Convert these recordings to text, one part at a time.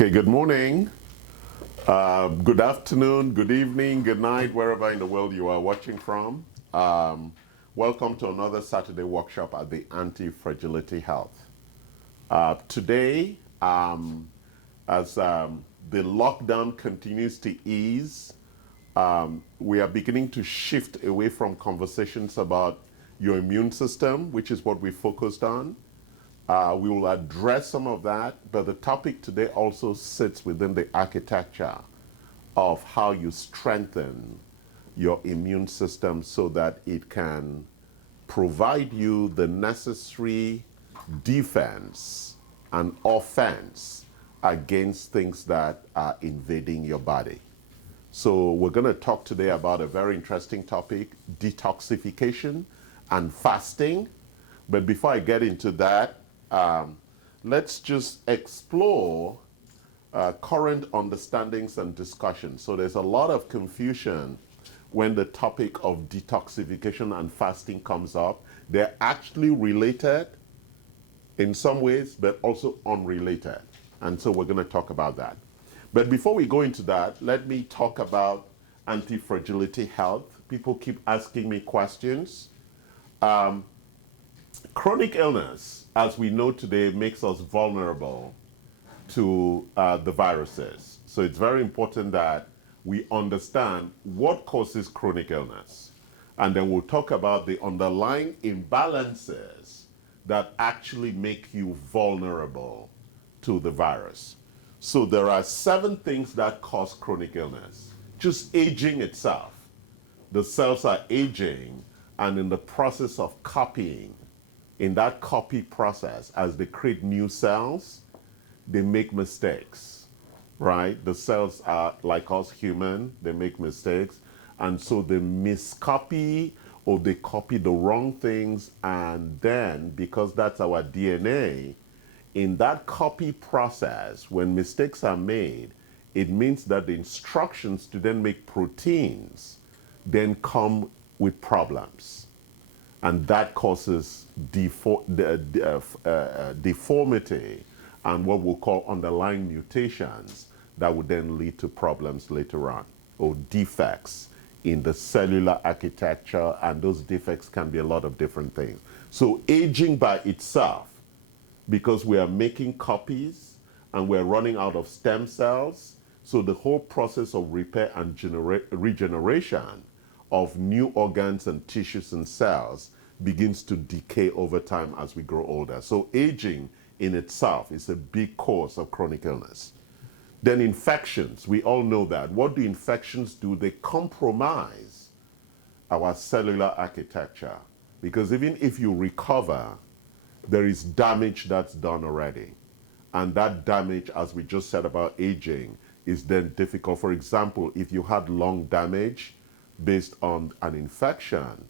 Okay, good morning, good afternoon, good evening, good night, wherever in the world you are watching from. Welcome to another Saturday workshop at the Anti-Fragility Health. Today, as the lockdown continues to ease, we are beginning to shift away from conversations about your immune system, which is what we focused on. We will address some of that, but the topic today also sits within the architecture of how you strengthen your immune system so that it can provide you the necessary defense and offense against things that are invading your body. So we're going to talk today about a very interesting topic, detoxification and fasting. But before I get into that, let's just explore current understandings and discussions. So there's a lot of confusion when the topic of detoxification and fasting comes up. They're actually related in some ways, but also unrelated. And so we're going to talk about that. But before we go into that, let me talk about anti-fragility health. People keep asking me questions. Chronic illness, as we know today, makes us vulnerable to the viruses. So it's very important that we understand what causes chronic illness. And then we'll talk about the underlying imbalances that actually make you vulnerable to the virus. So there are 7 things that cause chronic illness. Just aging itself. The cells are aging, and in the process of copying, in that copy process, as they create new cells, they make mistakes, right? The cells are like us human, they make mistakes. And so they miscopy or they copy the wrong things. And then, because that's our DNA, in that copy process, when mistakes are made, it means that the instructions to then make proteins then come with problems. And that causes deformity and what we'll call underlying mutations that would then lead to problems later on, or defects in the cellular architecture, and those defects can be a lot of different things. So aging by itself, because we are making copies and we're running out of stem cells, so the whole process of repair and regeneration of new organs and tissues and cells begins to decay over time as we grow older. So aging in itself is a big cause of chronic illness. Then infections, we all know that. What do infections do? They compromise our cellular architecture, because even if you recover, there is damage that's done already. And that damage, as we just said about aging, is then difficult. For example, if you had lung damage based on an infection,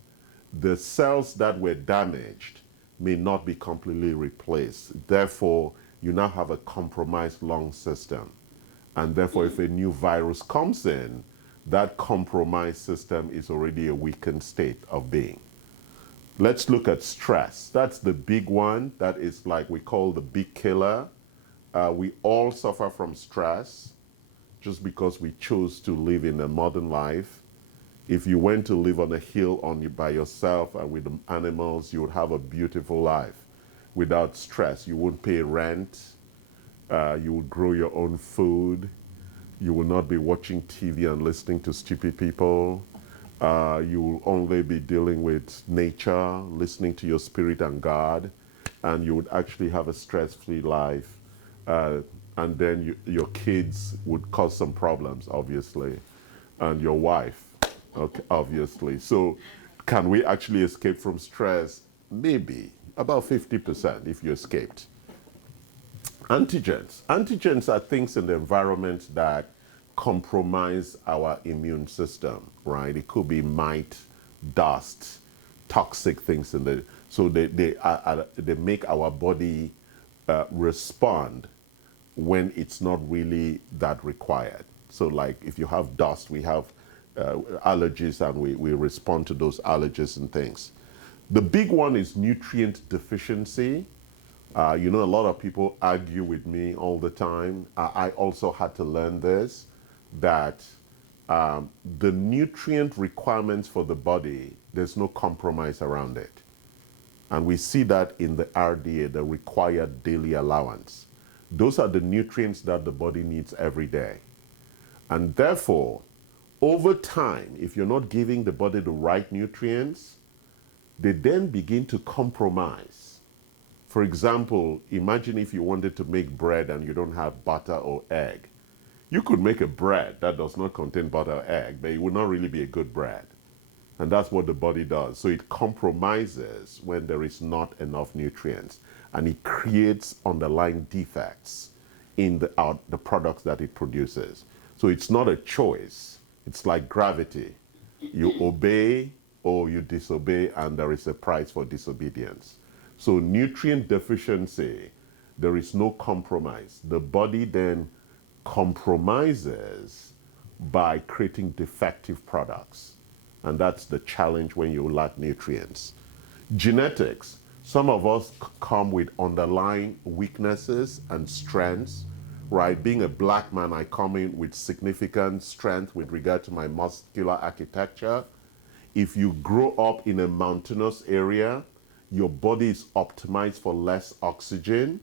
the cells that were damaged may not be completely replaced. Therefore, you now have a compromised lung system. And therefore, if a new virus comes in, that compromised system is already a weakened state of being. Let's look at stress. That's the big one. That is like we call the big killer. We all suffer from stress just because we chose to live in a modern life. If you went to live on a hill by yourself and with the animals, you would have a beautiful life without stress. You wouldn't pay rent. You would grow your own food. You will not be watching TV and listening to stupid people. You will only be dealing with nature, listening to your spirit and God, and you would actually have a stress-free life. And then your kids would cause some problems, obviously, and your wife. Okay, obviously. So can we actually escape from stress? Maybe. About 50% if you escaped. Antigens. Antigens are things in the environment that compromise our immune system, right? It could be mite, dust, toxic things in the... So they make our body respond when it's not really that required. So like if you have dust, we have allergies, and we respond to those allergies and things. The big one is nutrient deficiency, You know, a lot of people argue with me all the time. I also had to learn this, that the nutrient requirements for the body, there's no compromise around it. And we see that in the RDA, the required daily allowance. Those are the nutrients that the body needs every day. And therefore, over time, if you're not giving the body the right nutrients, they then begin to compromise. For example, imagine if you wanted to make bread and you don't have butter or egg. You could make a bread that does not contain butter or egg, but it would not really be a good bread. And that's what the body does. So it compromises when there is not enough nutrients, and it creates underlying defects in the products that it produces. So it's not a choice. It's like gravity. You obey or you disobey, and there is a price for disobedience. So nutrient deficiency, there is no compromise. The body then compromises by creating defective products. And that's the challenge when you lack nutrients. Genetics. Some of us come with underlying weaknesses and strengths, right? Being a black man, I come in with significant strength with regard to my muscular architecture. If you grow up in a mountainous area, your body is optimized for less oxygen,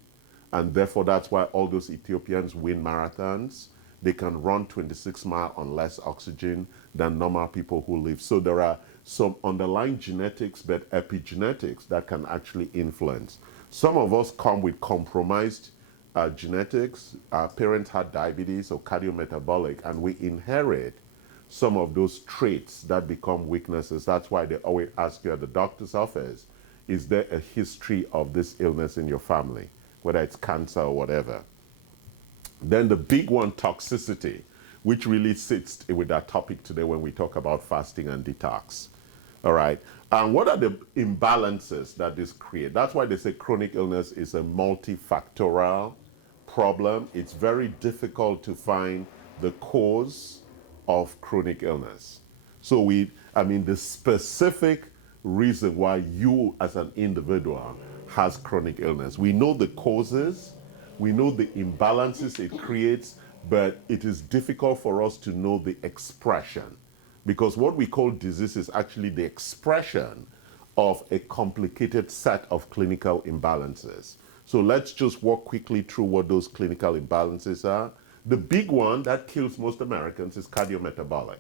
and therefore that's why all those Ethiopians win marathons. They can run 26 miles on less oxygen than normal people who live. So there are some underlying genetics, but epigenetics that can actually influence. Some of us come with compromised genetics. Our parents had diabetes or cardiometabolic, and we inherit some of those traits that become weaknesses. That's why they always ask you at the doctor's office, is there a history of this illness in your family, whether it's cancer or whatever? Then the big one, toxicity, which really sits with our topic today when we talk about fasting and detox. All right. And what are the imbalances that this creates? That's why they say chronic illness is a multifactorial problem. It's very difficult to find the cause of chronic illness. So the specific reason why you as an individual has chronic illness. We know the causes, we know the imbalances it creates, but it is difficult for us to know the expression, because what we call disease is actually the expression of a complicated set of clinical imbalances. So let's just walk quickly through what those clinical imbalances are. The big one that kills most Americans is cardiometabolic,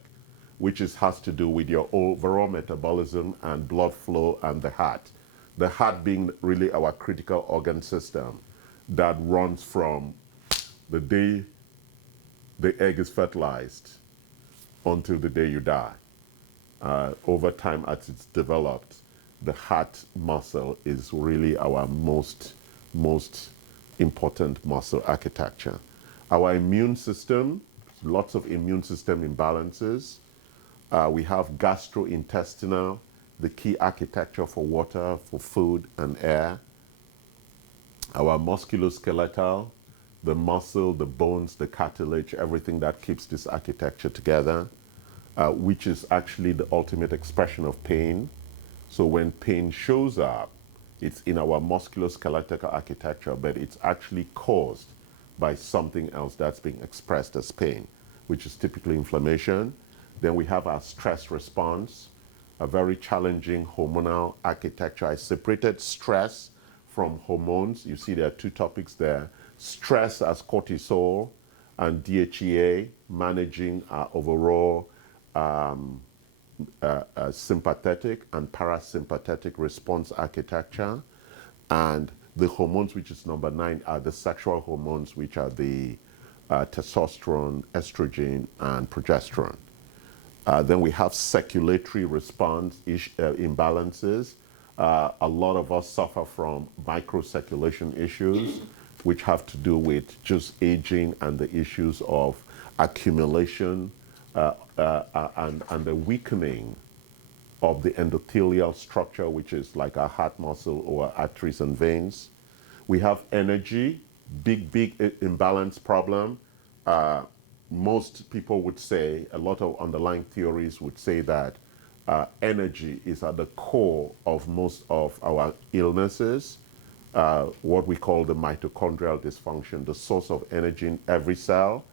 which has to do with your overall metabolism and blood flow and the heart. The heart being really our critical organ system that runs from the day the egg is fertilized until the day you die. Over time, as it's developed, the heart muscle is really our most important muscle architecture. Our immune system, lots of immune system imbalances. We have gastrointestinal, the key architecture for water, for food and air. Our musculoskeletal, the muscle, the bones, the cartilage, everything that keeps this architecture together, which is actually the ultimate expression of pain. So when pain shows up, it's in our musculoskeletal architecture, but it's actually caused by something else that's being expressed as pain, which is typically inflammation. Then we have our stress response, a very challenging hormonal architecture. I separated stress from hormones. You see there are two topics there. Stress as cortisol and DHEA, managing our overall sympathetic and parasympathetic response architecture. And the hormones, which is number 9, are the sexual hormones, which are the testosterone, estrogen, and progesterone. Then we have circulatory response imbalances. A lot of us suffer from microcirculation issues, which have to do with just aging and the issues of accumulation and the weakening of the endothelial structure, which is like our heart muscle or arteries and veins. We have energy, big imbalance problem. Most people would say, a lot of underlying theories would say that energy is at the core of most of our illnesses. what we call the mitochondrial dysfunction, the source of energy in every cell,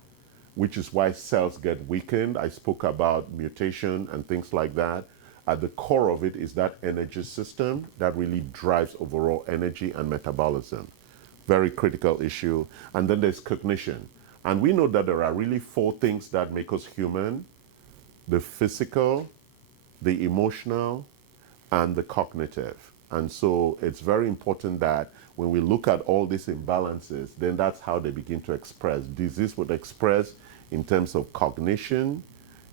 which is why cells get weakened. I spoke about mutation and things like that. At the core of it is that energy system that really drives overall energy and metabolism. Very critical issue. And then there's cognition. And we know that there are really four things that make us human: the physical, the emotional, and the cognitive. And so it's very important that when we look at all these imbalances, then that's how they begin to express. Disease would express in terms of cognition,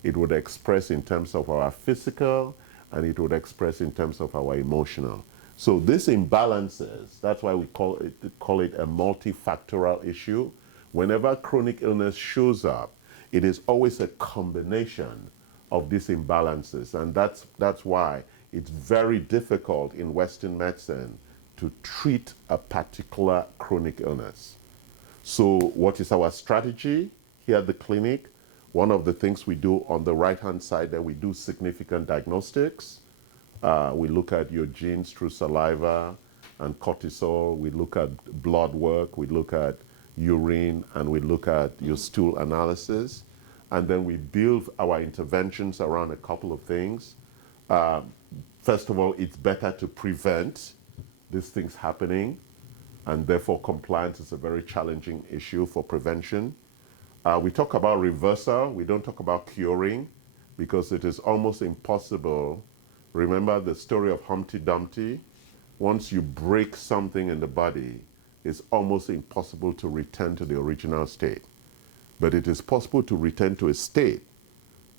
it would express in terms of our physical, and it would express in terms of our emotional. So these imbalances, that's why we call it a multifactorial issue. Whenever chronic illness shows up, it is always a combination of these imbalances. And that's why it's very difficult in Western medicine to treat a particular chronic illness. So what is our strategy here at the clinic? One of the things we do on the right-hand side, that we do significant diagnostics. We look at your genes through saliva and cortisol. We look at blood work. We look at urine, and we look at your stool analysis. And then we build our interventions around a couple of things. First of all, it's better to prevent these things happening, and therefore compliance is a very challenging issue for prevention. We talk about reversal. We don't talk about curing, because it is almost impossible. Remember the story of Humpty Dumpty? Once you break something in the body, it's almost impossible to return to the original state. But it is possible to return to a state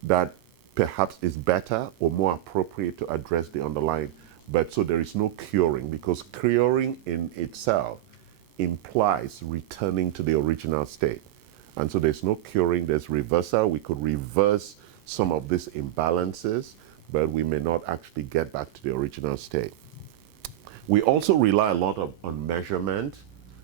that perhaps is better or more appropriate to address the underlying. But so there is no curing, because curing in itself implies returning to the original state. And so there's no curing, there's reversal. We could reverse some of these imbalances, but we may not actually get back to the original state. We also rely a lot on measurement.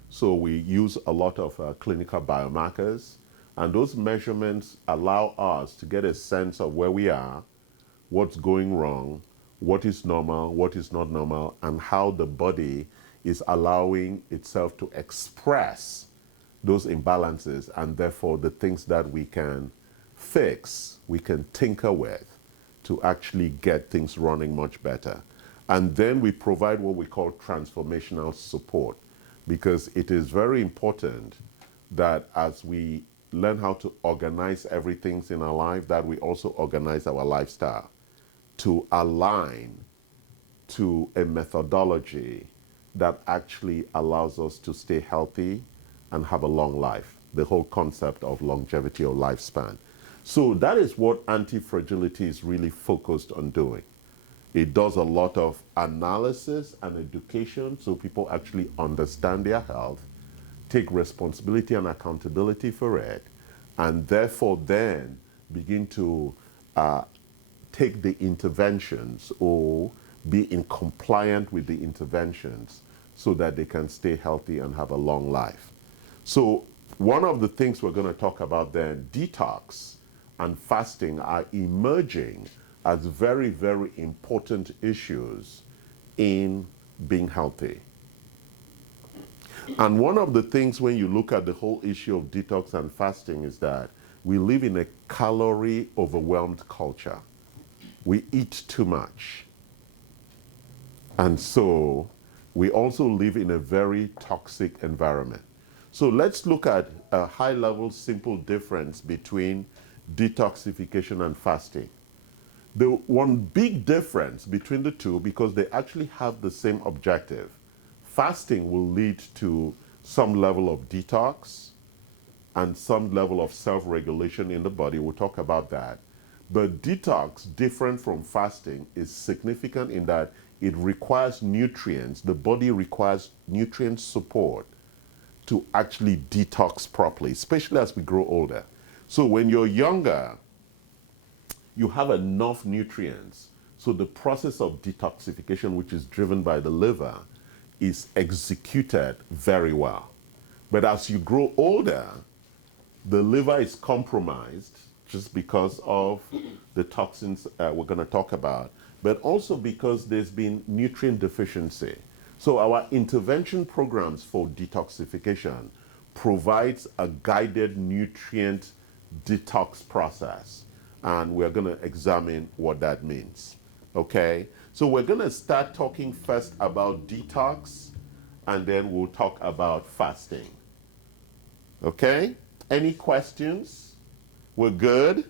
So we use a lot of clinical biomarkers, and those measurements allow us to get a sense of where we are, what's going wrong, what is normal, what is not normal, and how the body is allowing itself to express those imbalances, and therefore the things that we can fix, we can tinker with to actually get things running much better. And then we provide what we call transformational support, because it is very important that as we learn how to organize everything in our life, that we also organize our lifestyle to align to a methodology that actually allows us to stay healthy and have a long life, the whole concept of longevity or lifespan. So that is what Anti-Fragility is really focused on doing. It does a lot of analysis and education so people actually understand their health, take responsibility and accountability for it, and therefore then begin to take the interventions or be in compliant with the interventions so that they can stay healthy and have a long life. So one of the things we're going to talk about then, detox and fasting are emerging as very, very important issues in being healthy. And one of the things when you look at the whole issue of detox and fasting is that we live in a calorie-overwhelmed culture. We eat too much. And so we also live in a very toxic environment. So let's look at a high-level, simple difference between detoxification and fasting. The one big difference between the two, because they actually have the same objective. Fasting will lead to some level of detox and some level of self-regulation in the body. We'll talk about that. But detox, different from fasting, is significant in that it requires nutrients. The body requires nutrient support to actually detox properly, especially as we grow older. So when you're younger, you have enough nutrients. So the process of detoxification, which is driven by the liver, is executed very well. But as you grow older, the liver is compromised just because of the toxins we're going to talk about, but also because there's been nutrient deficiency. So our intervention programs for detoxification provides a guided nutrient detox process. And we're going to examine what that means. Okay? So we're going to start talking first about detox, and then we'll talk about fasting. Okay? Any questions? We're good?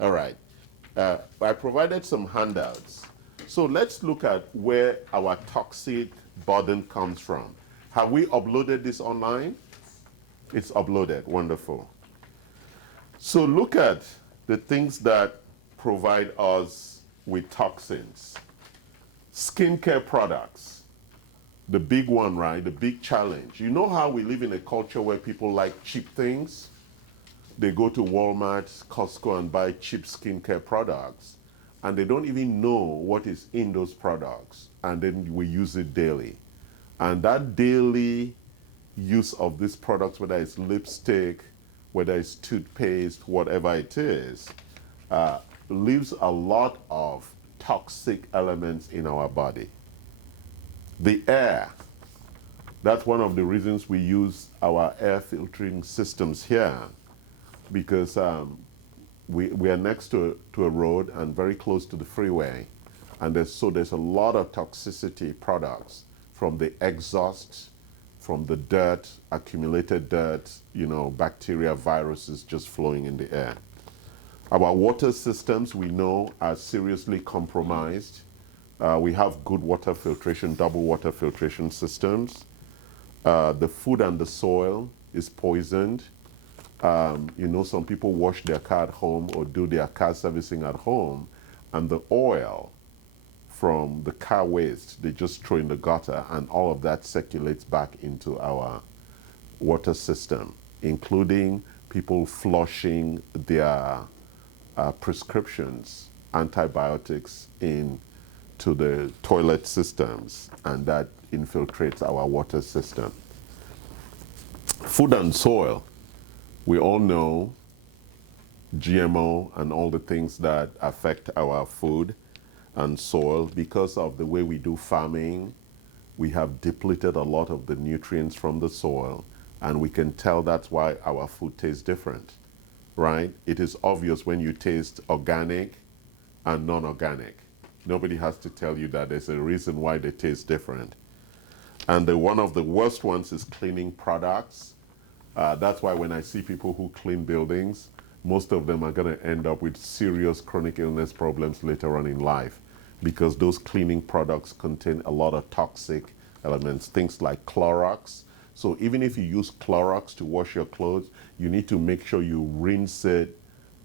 All right. I provided some handouts. So let's look at where our toxic burden comes from. Have we uploaded this online? It's uploaded. Wonderful. So look at the things that provide us with toxins. Skincare products. The big one, right? The big challenge. You know how we live in a culture where people like cheap things? They go to Walmart, Costco, and buy cheap skincare products, and they don't even know what is in those products, and then we use it daily. And that daily use of these products, whether it's lipstick, whether it's toothpaste, whatever it is, leaves a lot of toxic elements in our body. The air, that's one of the reasons we use our air filtering systems here, because we are next to a road and very close to the freeway, and there's a lot of toxicity products from the exhaust, from the dirt, accumulated dirt, bacteria, viruses just flowing in the air. Our water systems, we know, are seriously compromised. We have good water filtration, double water filtration systems. The food and the soil is poisoned. Some people wash their car at home or do their car servicing at home, and the oil from the car waste, they just throw in the gutter, and all of that circulates back into our water system, including people flushing their prescriptions, antibiotics into the toilet systems, and that infiltrates our water system. Food and soil. We all know GMO and all the things that affect our food and soil. Because of the way we do farming, we have depleted a lot of the nutrients from the soil, and we can tell that's why our food tastes different, right? It is obvious when you taste organic and non-organic. Nobody has to tell you that there's a reason why they taste different. And one of the worst ones is cleaning products. That's why when I see people who clean buildings, most of them are going to end up with serious chronic illness problems later on in life, because those cleaning products contain a lot of toxic elements, things like Clorox. So even if you use Clorox to wash your clothes, you need to make sure you rinse it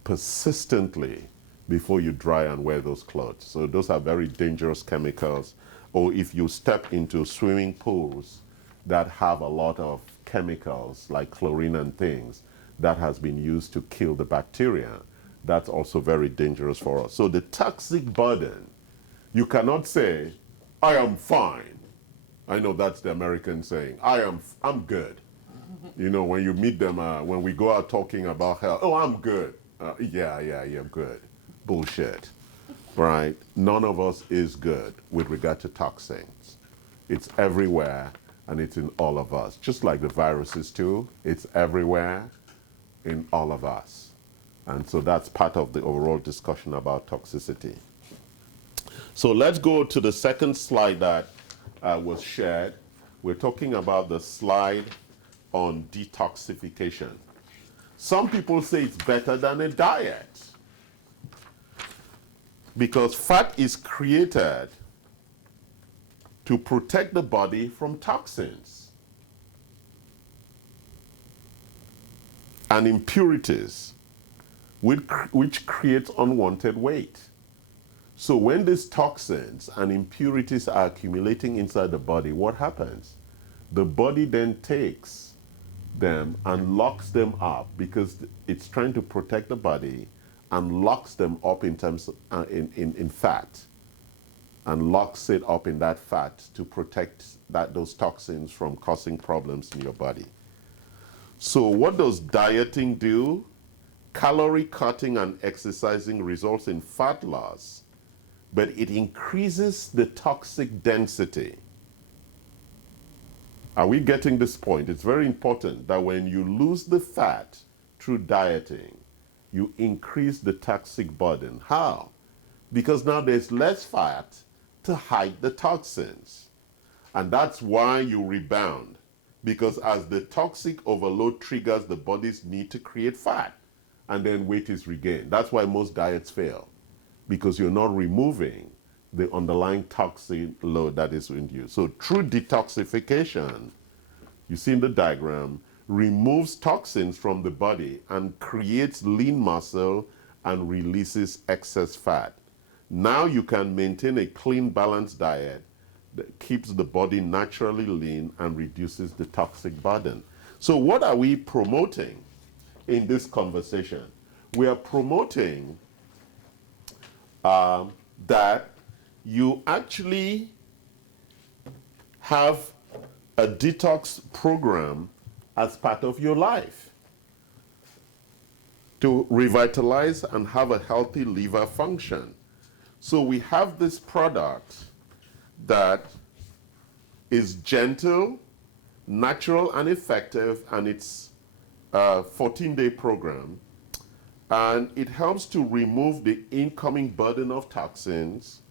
persistently before you dry and wear those clothes. So those are very dangerous chemicals. Or if you step into swimming pools that have a lot of chemicals like chlorine and things that has been used to kill the bacteria, that's also very dangerous for us. So the toxic burden, you cannot say, I am fine. I know that's the American saying, I'm good. When you meet them, when we go out talking about health, oh, I'm good. Yeah, good. Bullshit, right? None of us is good with regard to toxins. It's everywhere, and it's in all of us. Just like the viruses too, it's everywhere in all of us. And so that's part of the overall discussion about toxicity. So let's go to the second slide that was shared. We're talking about the slide on detoxification. Some people say it's better than a diet because fat is created to protect the body from toxins and impurities, which creates unwanted weight. So when these toxins and impurities are accumulating inside the body, what happens? The body then takes them and locks them up, because it's trying to protect the body, and locks them up in terms of, in fat, and locks it up in that fat to protect those toxins from causing problems in your body. So what does dieting do? Calorie cutting and exercising results in fat loss, but it increases the toxic density. Are we getting this point? It's very important that when you lose the fat through dieting, you increase the toxic burden. How? Because now there's less fat to hide the toxins. And that's why you rebound. Because as the toxic overload triggers the body's need to create fat, and then weight is regained. That's why most diets fail, because you're not removing the underlying toxin load that is in you. So true detoxification, you see in the diagram, removes toxins from the body and creates lean muscle and releases excess fat. Now you can maintain a clean, balanced diet that keeps the body naturally lean and reduces the toxic burden. So what are we promoting in this conversation? We are promoting that you actually have a detox program as part of your life to revitalize and have a healthy liver function. So we have this product that is gentle, natural, and effective, and it's a 14-day program. And it helps to remove the incoming burden of toxins.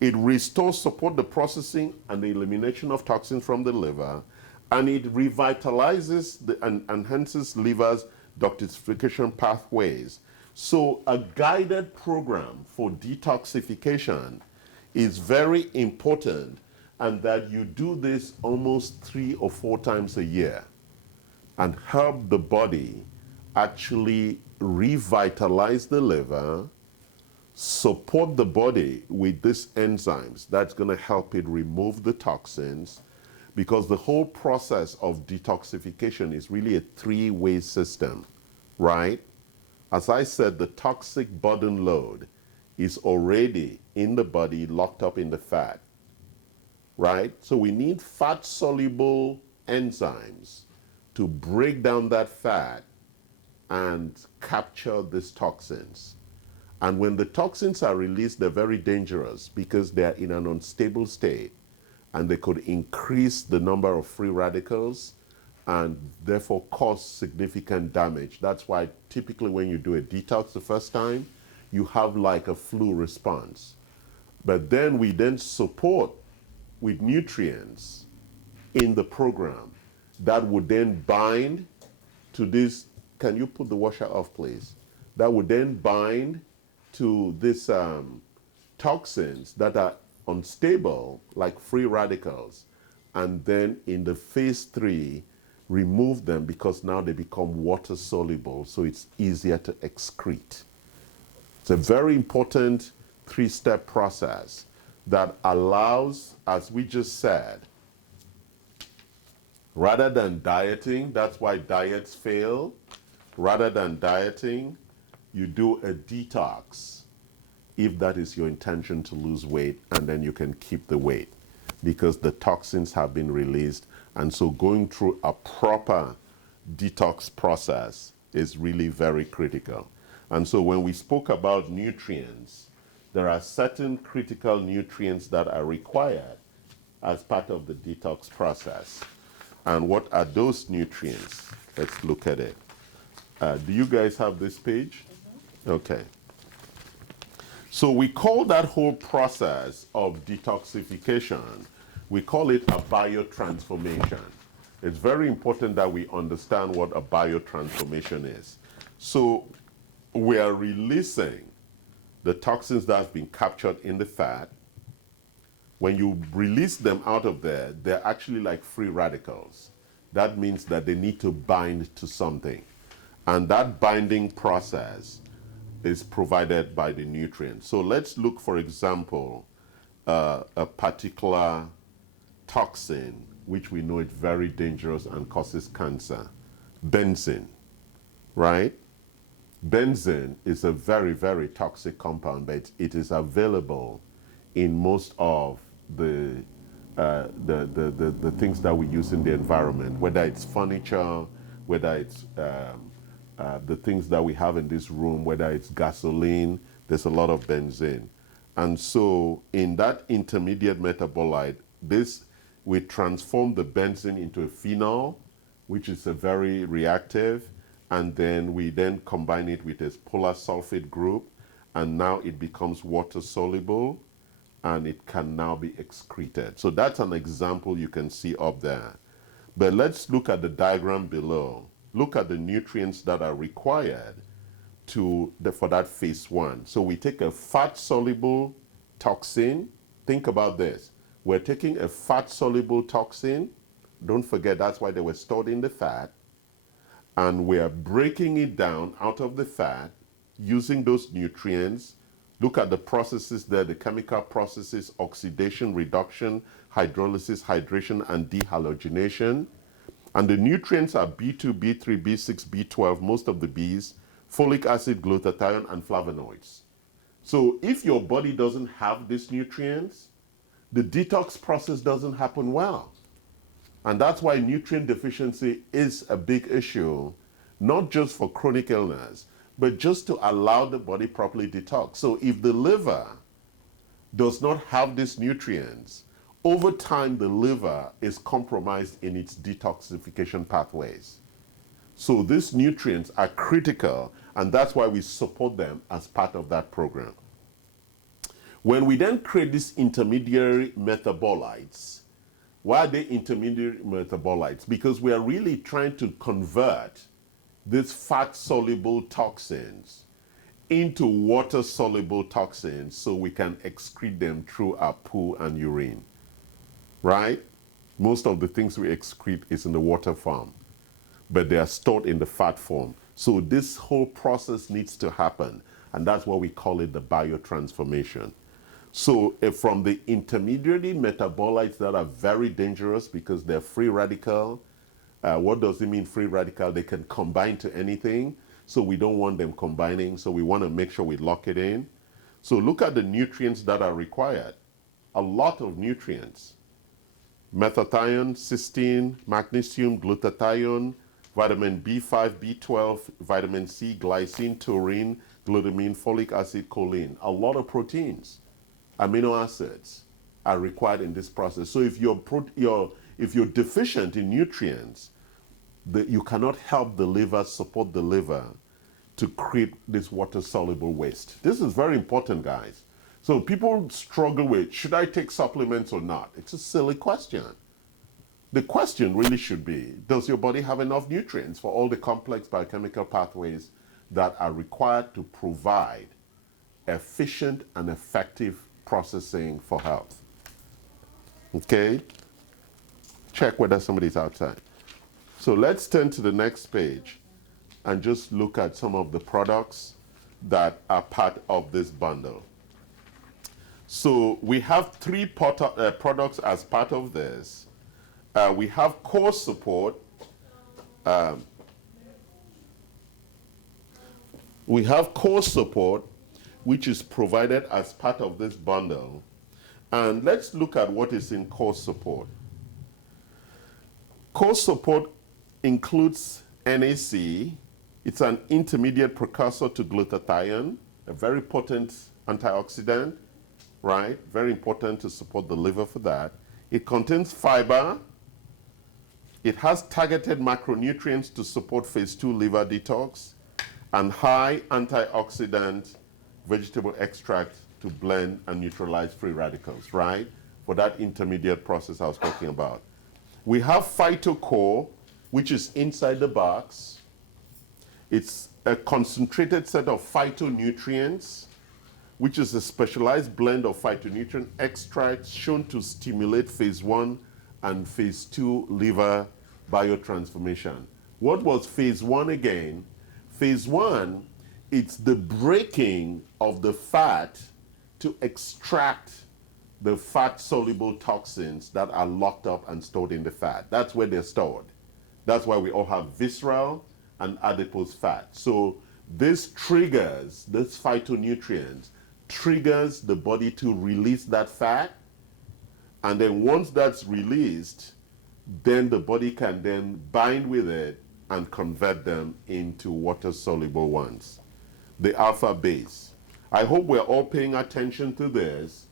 It restores, support the processing and the elimination of toxins from the liver. And it revitalizes and enhances liver's detoxification pathways. So a guided program for detoxification is very important, and that you do this almost 3 or 4 times a year and help the body actually revitalize the liver, support the body with these enzymes that's going to help it remove the toxins, because the whole process of detoxification is really a 3-way system, right? As I said, the toxic burden load is already in the body, locked up in the fat, right? So we need fat-soluble enzymes to break down that fat and capture these toxins. And when the toxins are released, they're very dangerous because they're in an unstable state, and they could increase the number of free radicals and therefore cause significant damage. That's why typically when you do a detox the first time, you have like a flu response. But then we then support with nutrients in the program that would then bind to this. Can you put the washer off, please? That would then bind to these toxins that are unstable, like free radicals, and then in the phase 3, remove them, because now they become water soluble, so it's easier to excrete. It's a very important 3-step process that allows, as we just said, rather than dieting, that's why diets fail, rather than dieting, you do a detox if that is your intention to lose weight, and then you can keep the weight because the toxins have been released. And so going through a proper detox process is really very critical. And so when we spoke about nutrients, there are certain critical nutrients that are required as part of the detox process. And what are those nutrients? Let's look at it. Do you guys have this page? Okay. So we call that whole process of detoxification, we call it a biotransformation. It's very important that we understand what a biotransformation is. So we are releasing the toxins that have been captured in the fat. When you release them out of there, they're actually like free radicals. That means that they need to bind to something. And that binding process is provided by the nutrients. So let's look, for example, a particular toxin, which we know is very dangerous and causes cancer, benzene, right? Benzene is a very, very toxic compound, but it is available in most of the things that we use in the environment, whether it's furniture, whether it's the things that we have in this room, whether it's gasoline, there's a lot of benzene. And so in that intermediate metabolite, this we transform the benzene into a phenol, which is a very reactive, and then we then combine it with a polar sulfate group, and now it becomes water soluble, and it can now be excreted. So that's an example you can see up there. But let's look at the diagram below. Look at the nutrients that are required for that phase 1. So we take a fat-soluble toxin. Think about this. We're taking a fat-soluble toxin. Don't forget that's why they were stored in the fat. And we are breaking it down out of the fat using those nutrients. Look at the processes there, the chemical processes: oxidation, reduction, hydrolysis, hydration, and dehalogenation. And the nutrients are B2, B3, B6, B12, most of the Bs, folic acid, glutathione, and flavonoids. So if your body doesn't have these nutrients, the detox process doesn't happen well. And that's why nutrient deficiency is a big issue, not just for chronic illness, but just to allow the body properly detox. So if the liver does not have these nutrients, over time the liver is compromised in its detoxification pathways. So these nutrients are critical, and that's why we support them as part of that program. When we then create these intermediary metabolites, why are they intermediary metabolites? Because we are really trying to convert these fat-soluble toxins into water-soluble toxins so we can excrete them through our poo and urine, right? Most of the things we excrete is in the water form, but they are stored in the fat form. So this whole process needs to happen, and that's what we call it, the biotransformation. So from the intermediary metabolites that are very dangerous because they're free radical. What does it mean, free radical? They can combine to anything, so we don't want them combining, so we want to make sure we lock it in. So look at the nutrients that are required. A lot of nutrients: methathione, cysteine, magnesium, glutathione, vitamin B5, B12, vitamin C, glycine, taurine, glutamine, folic acid, choline. A lot of proteins, amino acids are required in this process. So if you're deficient in nutrients, you cannot help the liver, support the liver to create this water-soluble waste. This is very important, guys. So people struggle with, should I take supplements or not? It's a silly question. The question really should be, does your body have enough nutrients for all the complex biochemical pathways that are required to provide efficient and effective processing for health? Okay? Check whether somebody's outside. So let's turn to the next page and just look at some of the products that are part of this bundle. So we have three products as part of this. We have core support. We have core support, which is provided as part of this bundle. And let's look at what is in core support. Core support includes NAC. It's an intermediate precursor to glutathione, a very potent antioxidant, right? Very important to support the liver for that. It contains fiber. It has targeted macronutrients to support phase 2 liver detox, and high antioxidant vegetable extract to blend and neutralize free radicals, right? For that intermediate process I was talking about. We have PhytoCore, which is inside the box. It's a concentrated set of phytonutrients, which is a specialized blend of phytonutrient extracts shown to stimulate phase 1 and phase 2 liver biotransformation. What was phase 1 again? Phase 1, it's the breaking of the fat to extract the fat-soluble toxins that are locked up and stored in the fat. That's where they're stored. That's why we all have visceral and adipose fat. So this triggers, this phytonutrients, triggers the body to release that fat. And then once that's released, then the body can then bind with it and convert them into water-soluble ones. The alpha base. I hope we're all paying attention to this.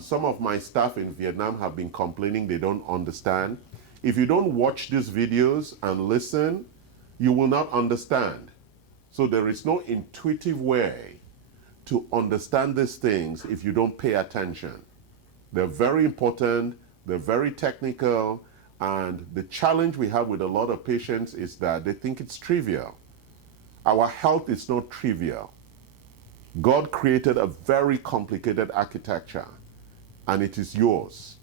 Some of my staff in Vietnam have been complaining they don't understand. If you don't watch these videos and listen, you will not understand. So there is no intuitive way to understand these things if you don't pay attention. They're very important, they're very technical, and the challenge we have with a lot of patients is that they think it's trivial. Our health is not trivial. God created a very complicated architecture, and it is yours.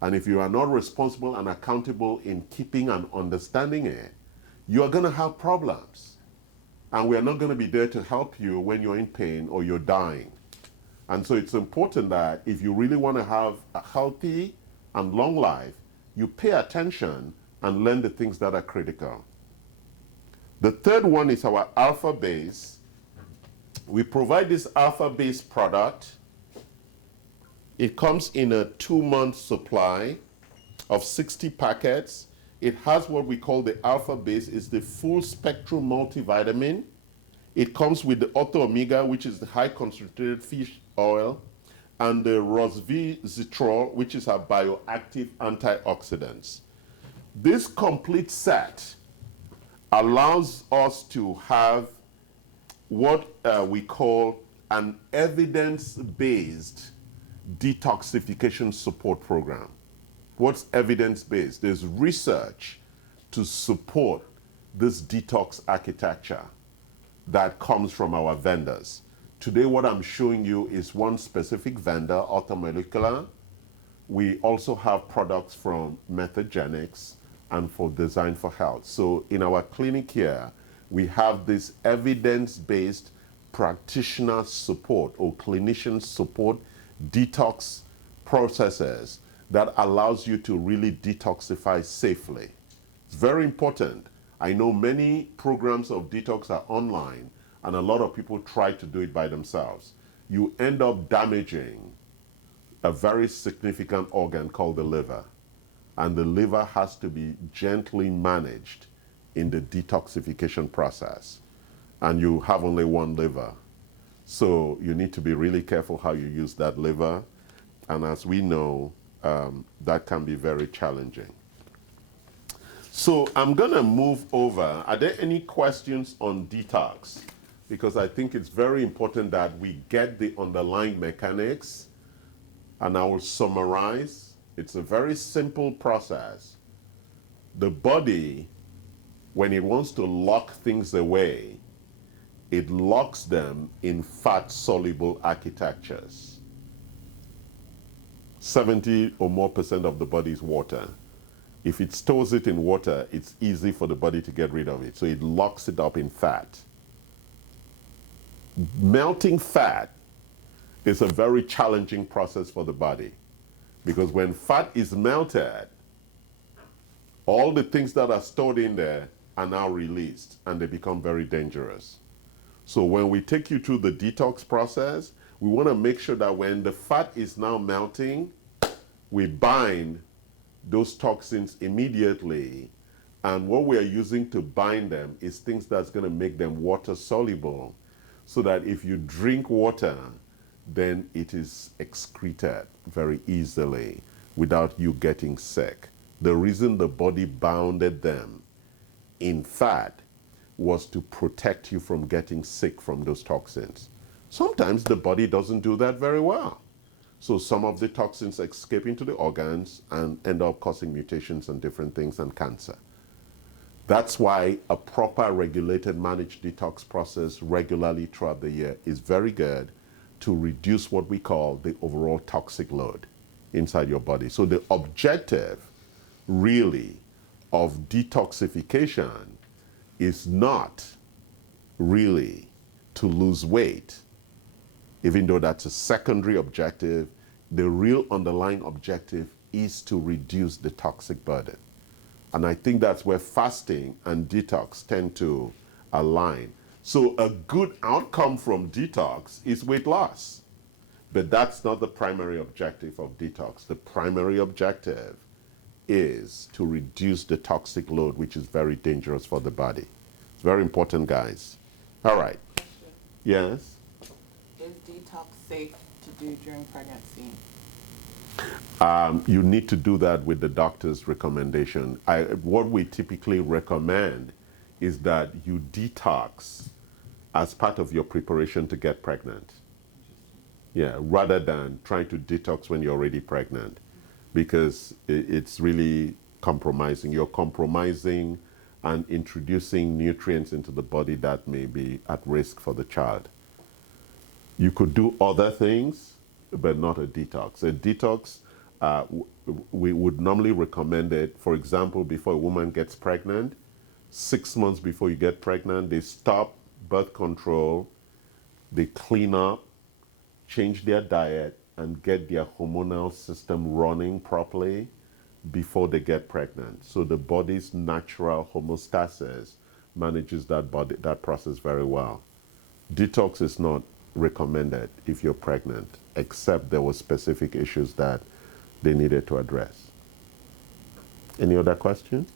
And if you are not responsible and accountable in keeping and understanding it, you are going to have problems. And we are not going to be there to help you when you're in pain or you're dying. And so it's important that if you really want to have a healthy and long life, you pay attention and learn the things that are critical. The third one is our alpha base. We provide this alpha base product. It comes in a 2-month supply of 60 packets. It has what we call the alpha base. It's the full spectrum multivitamin. It comes with the Ortho Omega, which is the high concentrated fish oil, and the resveratrol, which is a bioactive antioxidants. This complete set allows us to have what we call an evidence-based detoxification support program. What's evidence-based? There's research to support this detox architecture that comes from our vendors. Today, what I'm showing you is one specific vendor, Automolecular. We also have products from Methodgenics and for Design for Health. So in our clinic here, we have this evidence-based practitioner support or clinician support detox processes that allows you to really detoxify safely. It's very important. I know many programs of detox are online, and a lot of people try to do it by themselves. You end up damaging a very significant organ called the liver. And the liver has to be gently managed in the detoxification process. And you have only one liver. So you need to be really careful how you use that liver. And as we know, that can be very challenging. So I'm going to move over. Are there any questions on detox? Because I think it's very important that we get the underlying mechanics, and I will summarize. It's a very simple process. The body, when it wants to lock things away, it locks them in fat-soluble architectures. 70 or more % of the body is water. If it stores it in water, it's easy for the body to get rid of it. So it locks it up in fat. Melting fat is a very challenging process for the body, because when fat is melted, all the things that are stored in there are now released, and they become very dangerous. So when we take you through the detox process, we want to make sure that when the fat is now melting, we bind those toxins immediately. And what we are using to bind them is things that's going to make them water soluble, so that if you drink water, then it is excreted very easily without you getting sick. The reason the body bounded them in fat was to protect you from getting sick from those toxins. Sometimes the body doesn't do that very well. So some of the toxins escape into the organs and end up causing mutations and different things and cancer. That's why a proper regulated managed detox process regularly throughout the year is very good to reduce what we call the overall toxic load inside your body. So the objective really of detoxification is not really to lose weight, even though that's a secondary objective. The real underlying objective is to reduce the toxic burden. And I think that's where fasting and detox tend to align. So a good outcome from detox is weight loss. But that's not the primary objective of detox. The primary objective is to reduce the toxic load, which is very dangerous for the body. It's very important, guys. All right. Question. Yes? Is detox safe to do during pregnancy? You need to do that with the doctor's recommendation. What we typically recommend is that you detox as part of your preparation to get pregnant. Yeah, rather than trying to detox when you're already pregnant, because it's really compromising. You're compromising and introducing nutrients into the body that may be at risk for the child. You could do other things, but not a detox. A detox, we would normally recommend it, for example, before a woman gets pregnant, 6 months before you get pregnant, they stop birth control, they clean up, change their diet, and get their hormonal system running properly before they get pregnant. So the body's natural homeostasis manages that process very well. Detox is not recommended if you're pregnant, except there were specific issues that they needed to address. Any other questions?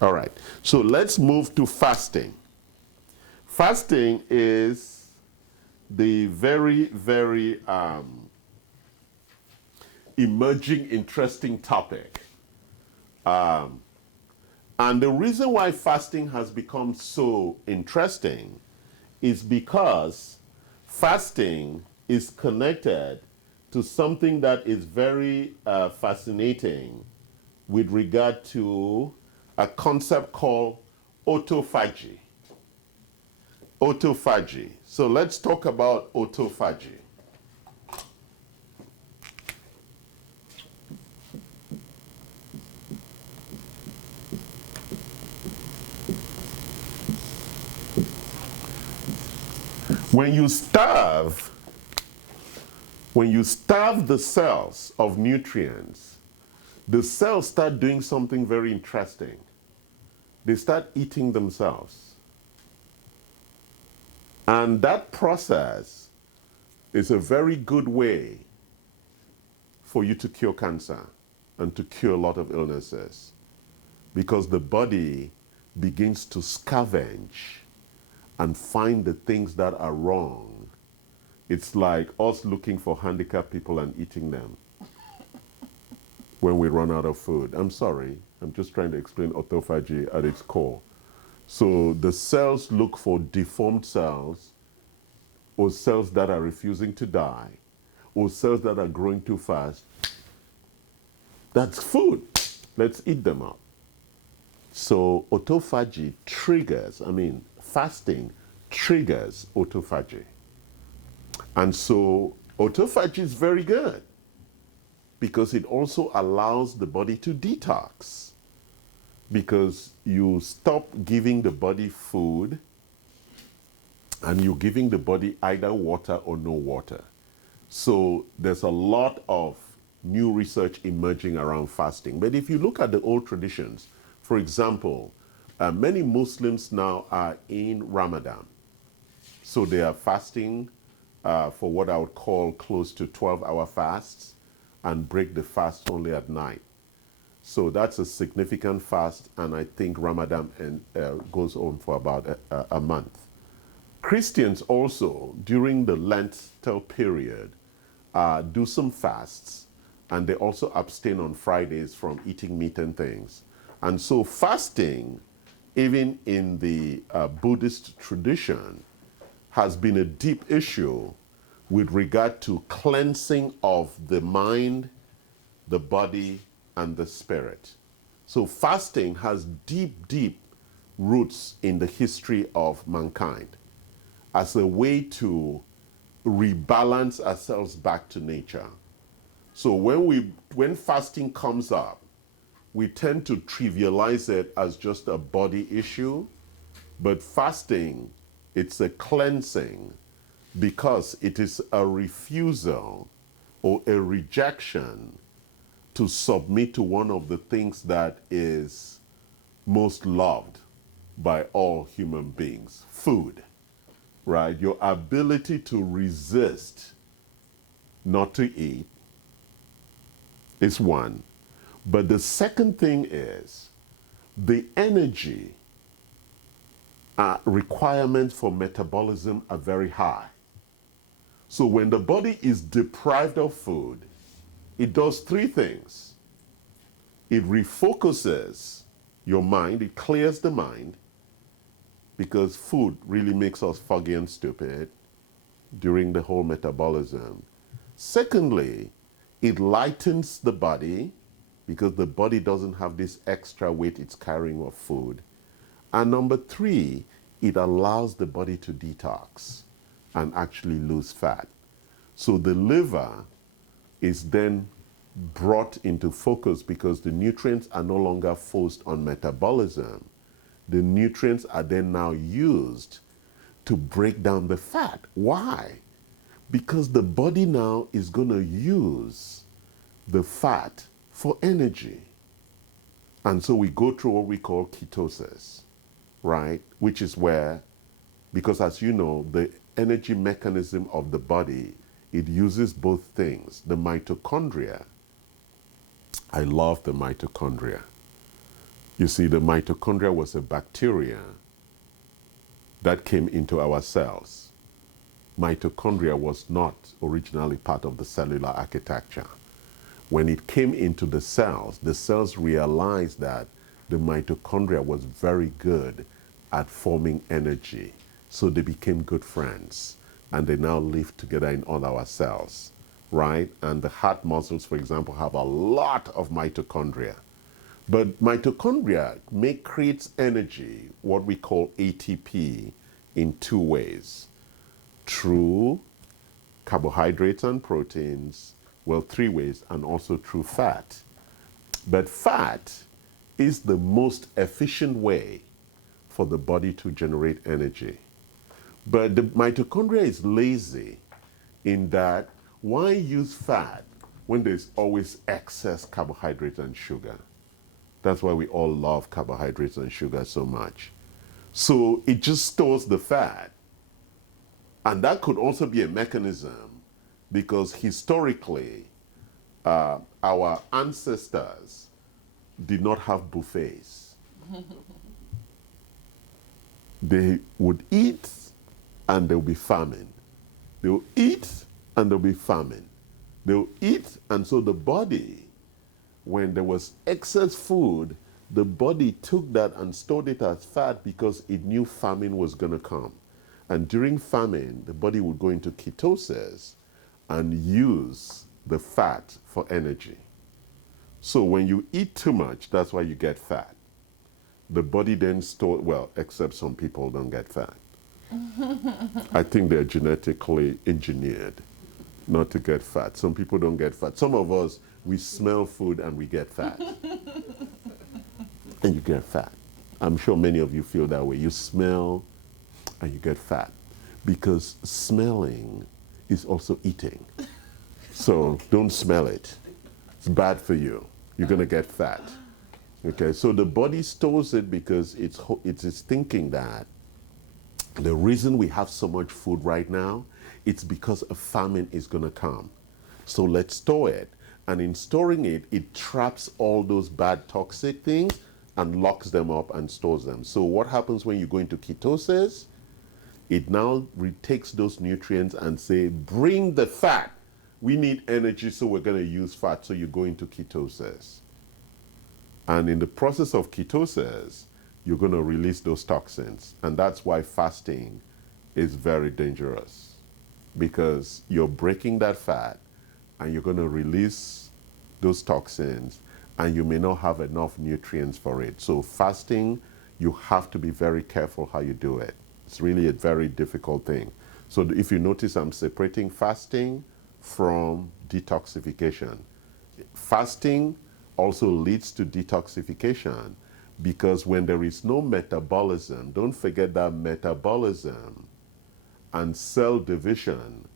All right, so let's move to fasting. Fasting is the very emerging, interesting topic. And the reason why fasting has become so interesting is because fasting is connected to something that is very fascinating with regard to a concept called autophagy. Autophagy. So let's talk about autophagy. When you starve the cells of nutrients, the cells start doing something very interesting. They start eating themselves. And that process is a very good way for you to cure cancer and to cure a lot of illnesses, because the body begins to scavenge and find the things that are wrong. It's like us looking for handicapped people and eating them when we run out of food. I'm sorry, I'm just trying to explain autophagy at its core. So the cells look for deformed cells, or cells that are refusing to die, or cells that are growing too fast. That's food. Let's eat them up. So autophagy triggers, fasting triggers autophagy. And so autophagy is very good because it also allows the body to detox, because you stop giving the body food and you're giving the body either water or no water. So there's a lot of new research emerging around fasting. But if you look at the old traditions, for example, many Muslims now are in Ramadan. So they are fasting for what I would call close to 12-hour fasts, and break the fast only at night. So that's a significant fast, and I think Ramadan goes on for about a month. Christians also, during the Lenten period, do some fasts, and they also abstain on Fridays from eating meat and things. And so fasting, even in the Buddhist tradition, has been a deep issue with regard to cleansing of the mind, the body, and the spirit. So fasting has deep roots in the history of mankind as a way to rebalance ourselves back to nature. So when fasting comes up, we tend to trivialize it as just a body issue, but fasting, it's a cleansing, because it is a refusal or a rejection to submit to one of the things that is most loved by all human beings, food, right? Your ability to resist not to eat is one. But the second thing is the energy requirements for metabolism are very high. So when the body is deprived of food, it does three things. It refocuses your mind, it clears the mind, because food really makes us foggy and stupid during the whole metabolism. Secondly, it lightens the body, because the body doesn't have this extra weight it's carrying of food. And number three, it allows the body to detox and actually lose fat. So the liver is then brought into focus because the nutrients are no longer forced on metabolism. The nutrients are then now used to break down the fat. Why? Because the body now is going to use the fat for energy. And so we go through what we call ketosis, right? Which is where, because as you know, the energy mechanism of the body, it uses both things. The mitochondria, I love the mitochondria. You see, the mitochondria was a bacteria that came into our cells. Mitochondria was not originally part of the cellular architecture. When it came into the cells realized that the mitochondria was very good at forming energy. So they became good friends, and they now live together in all our cells, right? And the heart muscles, for example, have a lot of mitochondria. But mitochondria creates energy, what we call ATP, in two ways. Through carbohydrates and proteins, well, three ways, and also through fat. But fat is the most efficient way for the body to generate energy. But the mitochondria is lazy in that, why use fat when there's always excess carbohydrate and sugar? That's why we all love carbohydrates and sugar so much. So it just stores the fat. And that could also be a mechanism because historically, our ancestors did not have buffets. They would eat and there will be famine. They will eat and there will be famine. They will eat, and so the body, when there was excess food, the body took that and stored it as fat because it knew famine was going to come. And during famine, the body would go into ketosis and use the fat for energy. So when you eat too much, that's why you get fat. The body then stores, well, except some people don't get fat. I think they're genetically engineered not to get fat. Some people don't get fat. Some of us, we smell food and we get fat. And you get fat. I'm sure many of you feel that way. You smell and you get fat. Because smelling is also eating. So don't smell it. It's bad for you. You're going to get fat. Okay, so the body stores it because it's thinking that the reason we have so much food right now, it's because a famine is going to come. So let's store it. And in storing it, it traps all those bad toxic things and locks them up and stores them. So what happens when you go into ketosis? It now retakes those nutrients and say, bring the fat. We need energy, so we're going to use fat. So you go into ketosis. And in the process of ketosis, you're going to release those toxins. And that's why fasting is very dangerous, because you're breaking that fat and you're going to release those toxins, and you may not have enough nutrients for it. So fasting, you have to be very careful how you do it. It's really a very difficult thing. So if you notice, I'm separating fasting from detoxification. Fasting also leads to detoxification, because when there is no metabolism, don't forget that metabolism and cell division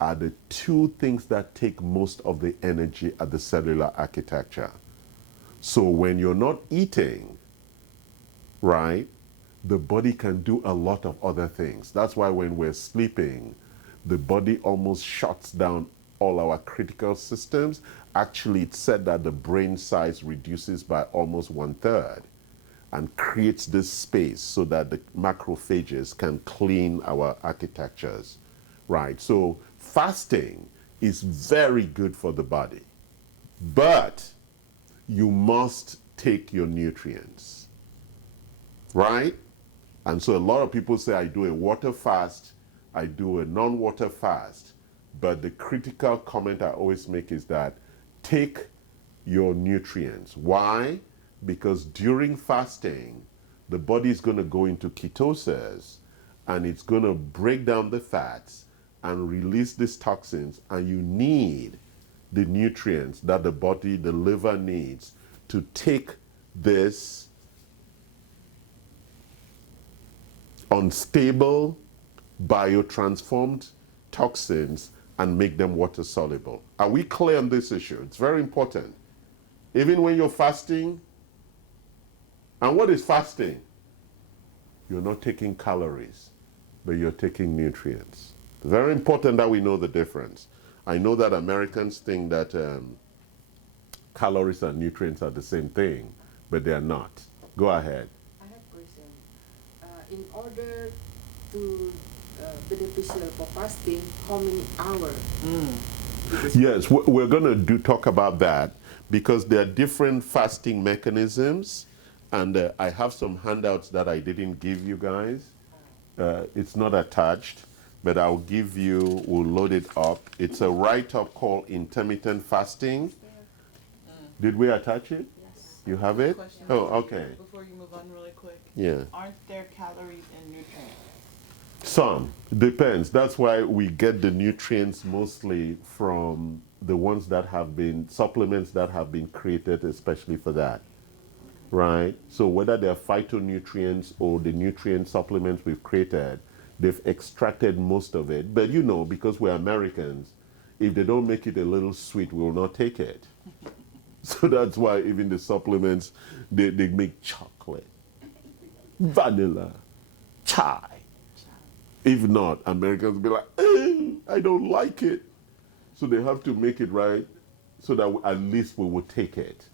are the two things that take most of the energy at the cellular architecture. So when you're not eating, right, the body can do a lot of other things. That's why when we're sleeping, the body almost shuts down all our critical systems. Actually, it's said that the brain size reduces by almost 1/3 and creates this space so that the macrophages can clean our architectures, right? So fasting is very good for the body. But you must take your nutrients, right? And so a lot of people say, I do a water fast, I do a non-water fast. But the critical comment I always make is that take your nutrients. Why? Because during fasting, the body is going to go into ketosis and it's going to break down the fats and release these toxins, and you need the nutrients that the body, the liver needs to take this unstable, biotransformed toxins and make them water soluble. Are we clear on this issue? It's very important. Even when you're fasting, and what is fasting? You're not taking calories, but you're taking nutrients. Very important that we know the difference. I know that Americans think that calories and nutrients are the same thing, but they are not. Go ahead. I have a question. In order to beneficial for fasting, how many hours? Yes, we're going to talk about that because there are different fasting mechanisms, and I have some handouts that I didn't give you guys. It's not attached, but I'll give you, we'll load it up. It's a write-up called Intermittent Fasting. Did we attach it? Yes. You have it? Question. Oh, okay. Before you move on really quick. Yeah. Aren't there calories and nutrients? Some. Depends. That's why we get the nutrients mostly from the ones that have been, supplements that have been created especially for that. Right? So whether they're phytonutrients or the nutrient supplements we've created, they've extracted most of it. But you know, because we're Americans, if they don't make it a little sweet, we will not take it. So that's why even the supplements, they make chocolate, vanilla, chai. If not, Americans will be like, I don't like it. So they have to make it right so that at least we will take it.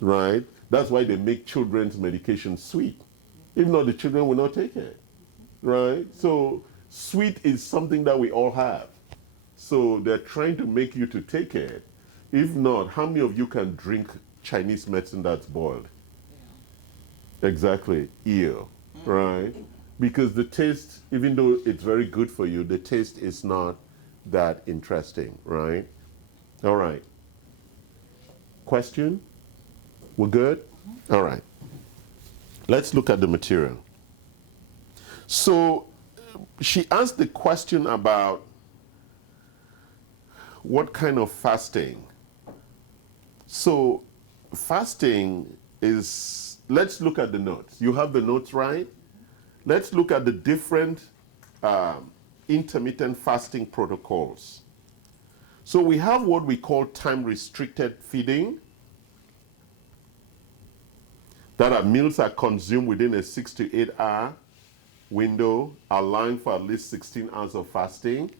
Right? That's why they make children's medication sweet. If not, the children will not take it. Right? So sweet is something that we all have. So they're trying to make you to take it. If not, how many of you can drink Chinese medicine that's boiled? Yeah. Exactly. Ew. Right? Because the taste, even though it's very good for you, the taste is not that interesting, right? All right. Question? We're good? All right. Let's look at the material. So she asked the question about what kind of fasting. So fasting is, let's look at the notes. You have the notes, right? Let's look at the different intermittent fasting protocols. So we have what we call time-restricted feeding, that our meals are consumed within a 6 to 8 hour window, allowing for at least 16 hours of fasting.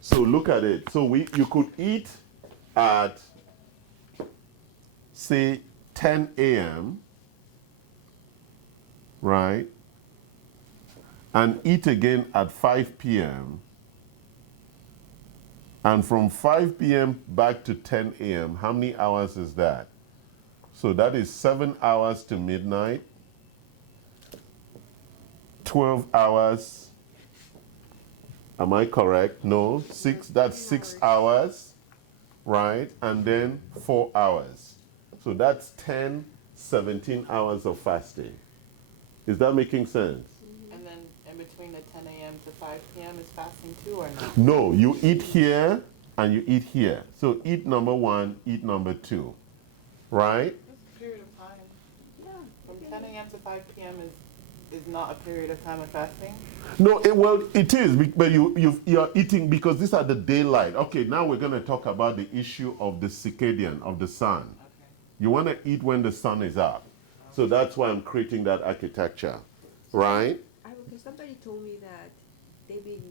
So look at it. So you could eat at, say, 10 a.m., right? And eat again at 5 p.m. And from 5 p.m. back to 10 a.m., how many hours is that? So that is 7 hours to midnight, 12 hours. Am I correct? No, 6, that's 6 hours, right? And then 4 hours. So that's 10, 17 hours of fasting. Is that making sense? And then in between the 10 a.m. to 5 p.m. is fasting too, or not? No, you eat here and you eat here. So eat number 1, eat number 2, right? It's a period of time. Yeah. From 10 a.m. to 5 p.m. is not a period of time of fasting? No, well, it is, but you're eating because these are the daylight. Okay, now we're going to talk about the issue of the circadian, of the sun. Okay. You want to eat when the sun is up. So that's why I'm creating that architecture, right? Somebody told me that they've been,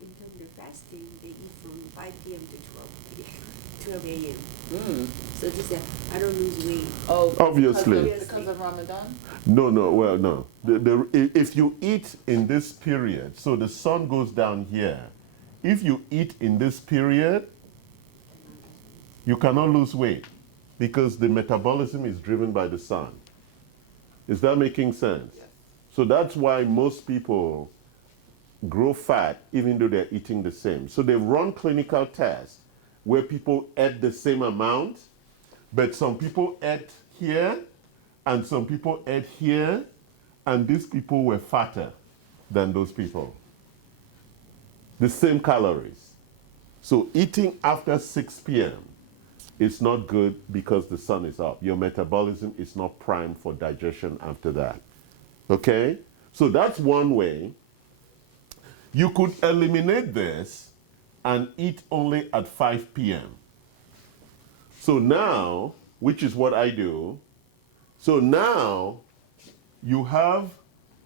in terms of fasting, they eat from 5 p.m. to 12 a.m. So they said, I don't lose weight. Oh, Obviously. Because of Ramadan? No, well, no. If you eat in this period, so the sun goes down here, if you eat in this period, you cannot lose weight. because the metabolism is driven by the sun. Is that making sense? Yes. So that's why most people grow fat even though they're eating the same. So they've run clinical tests where people ate the same amount, but some people ate here and some people ate here, and these people were fatter than those people. The same calories. So eating after 6 p.m. is not good because the sun is up. Your metabolism is not primed for digestion after that. Okay? So that's one way. You could eliminate this and eat only at 5 p.m. So now, which is what I do, so now you have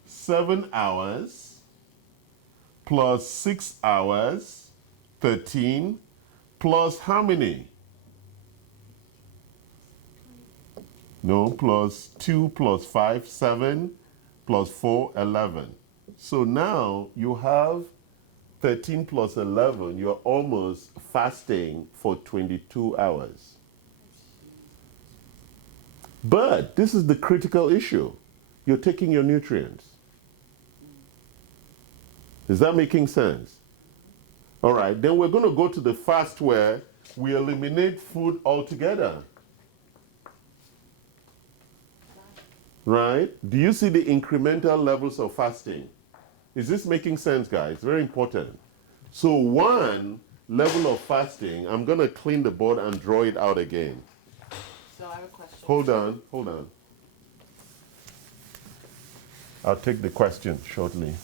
7 hours plus 6 hours, 13, plus how many? No, plus 2 plus 5, 7, plus 4, 11. So now you have 13 plus 11, you're almost fasting for 22 hours. But this is the critical issue. You're taking your nutrients. Is that making sense? All right, then we're going to go to the fast where we eliminate food altogether. Right? Do you see the incremental levels of fasting? Is this making sense, guys? Very important. So one level of fasting, I'm going to clean the board and draw it out again. So I have a question. Hold on. I'll take the question shortly.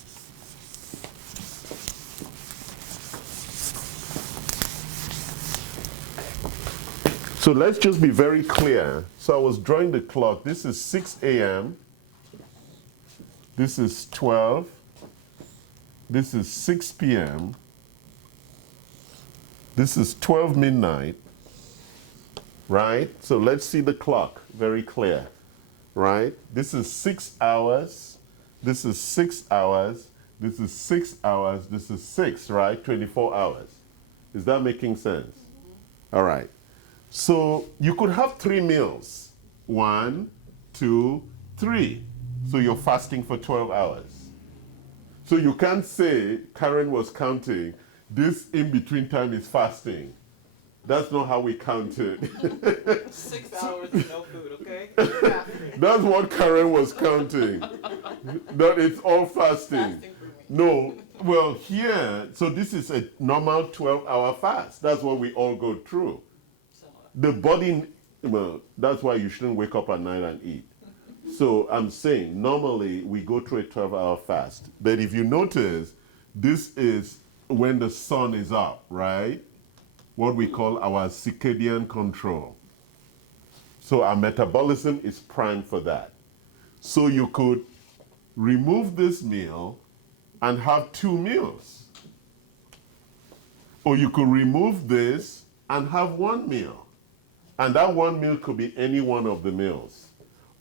So let's just be very clear. So I was drawing the clock. This is 6 a.m. This is 12. This is 6 p.m. This is 12 midnight. Right? So let's see the clock very clear. Right? This is 6 hours. This is 6 hours. This is 6 hours. This is 6, right? 24 hours. Is that making sense? All right. So you could have 3 meals. 1, 2, 3. So you're fasting for 12 hours. So you can't say Karen was counting, this in-between time is fasting. That's not how we count it. 6 hours and no food, okay? That's what Karen was counting. That it's all fasting. Fasting for me. No, well here, so this is a normal 12-hour fast. That's what we all go through. The body, well, that's why you shouldn't wake up at night and eat. So I'm saying, normally we go through a 12-hour fast. But if you notice, this is when the sun is up, right? What we call our circadian control. So our metabolism is primed for that. So you could remove this meal and have 2 meals. Or you could remove this and have 1 meal. And that 1 meal could be any one of the meals.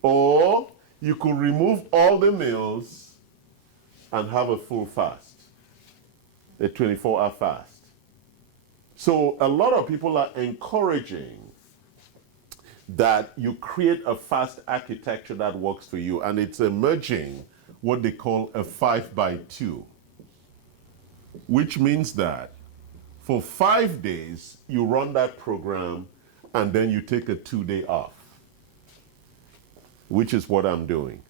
Or you could remove all the meals and have a full fast, a 24-hour fast. So a lot of people are encouraging that you create a fast architecture that works for you, and it's emerging what they call a 5x2, which means that for 5 days you run that program and then you take a 2-day off, which is what I'm doing.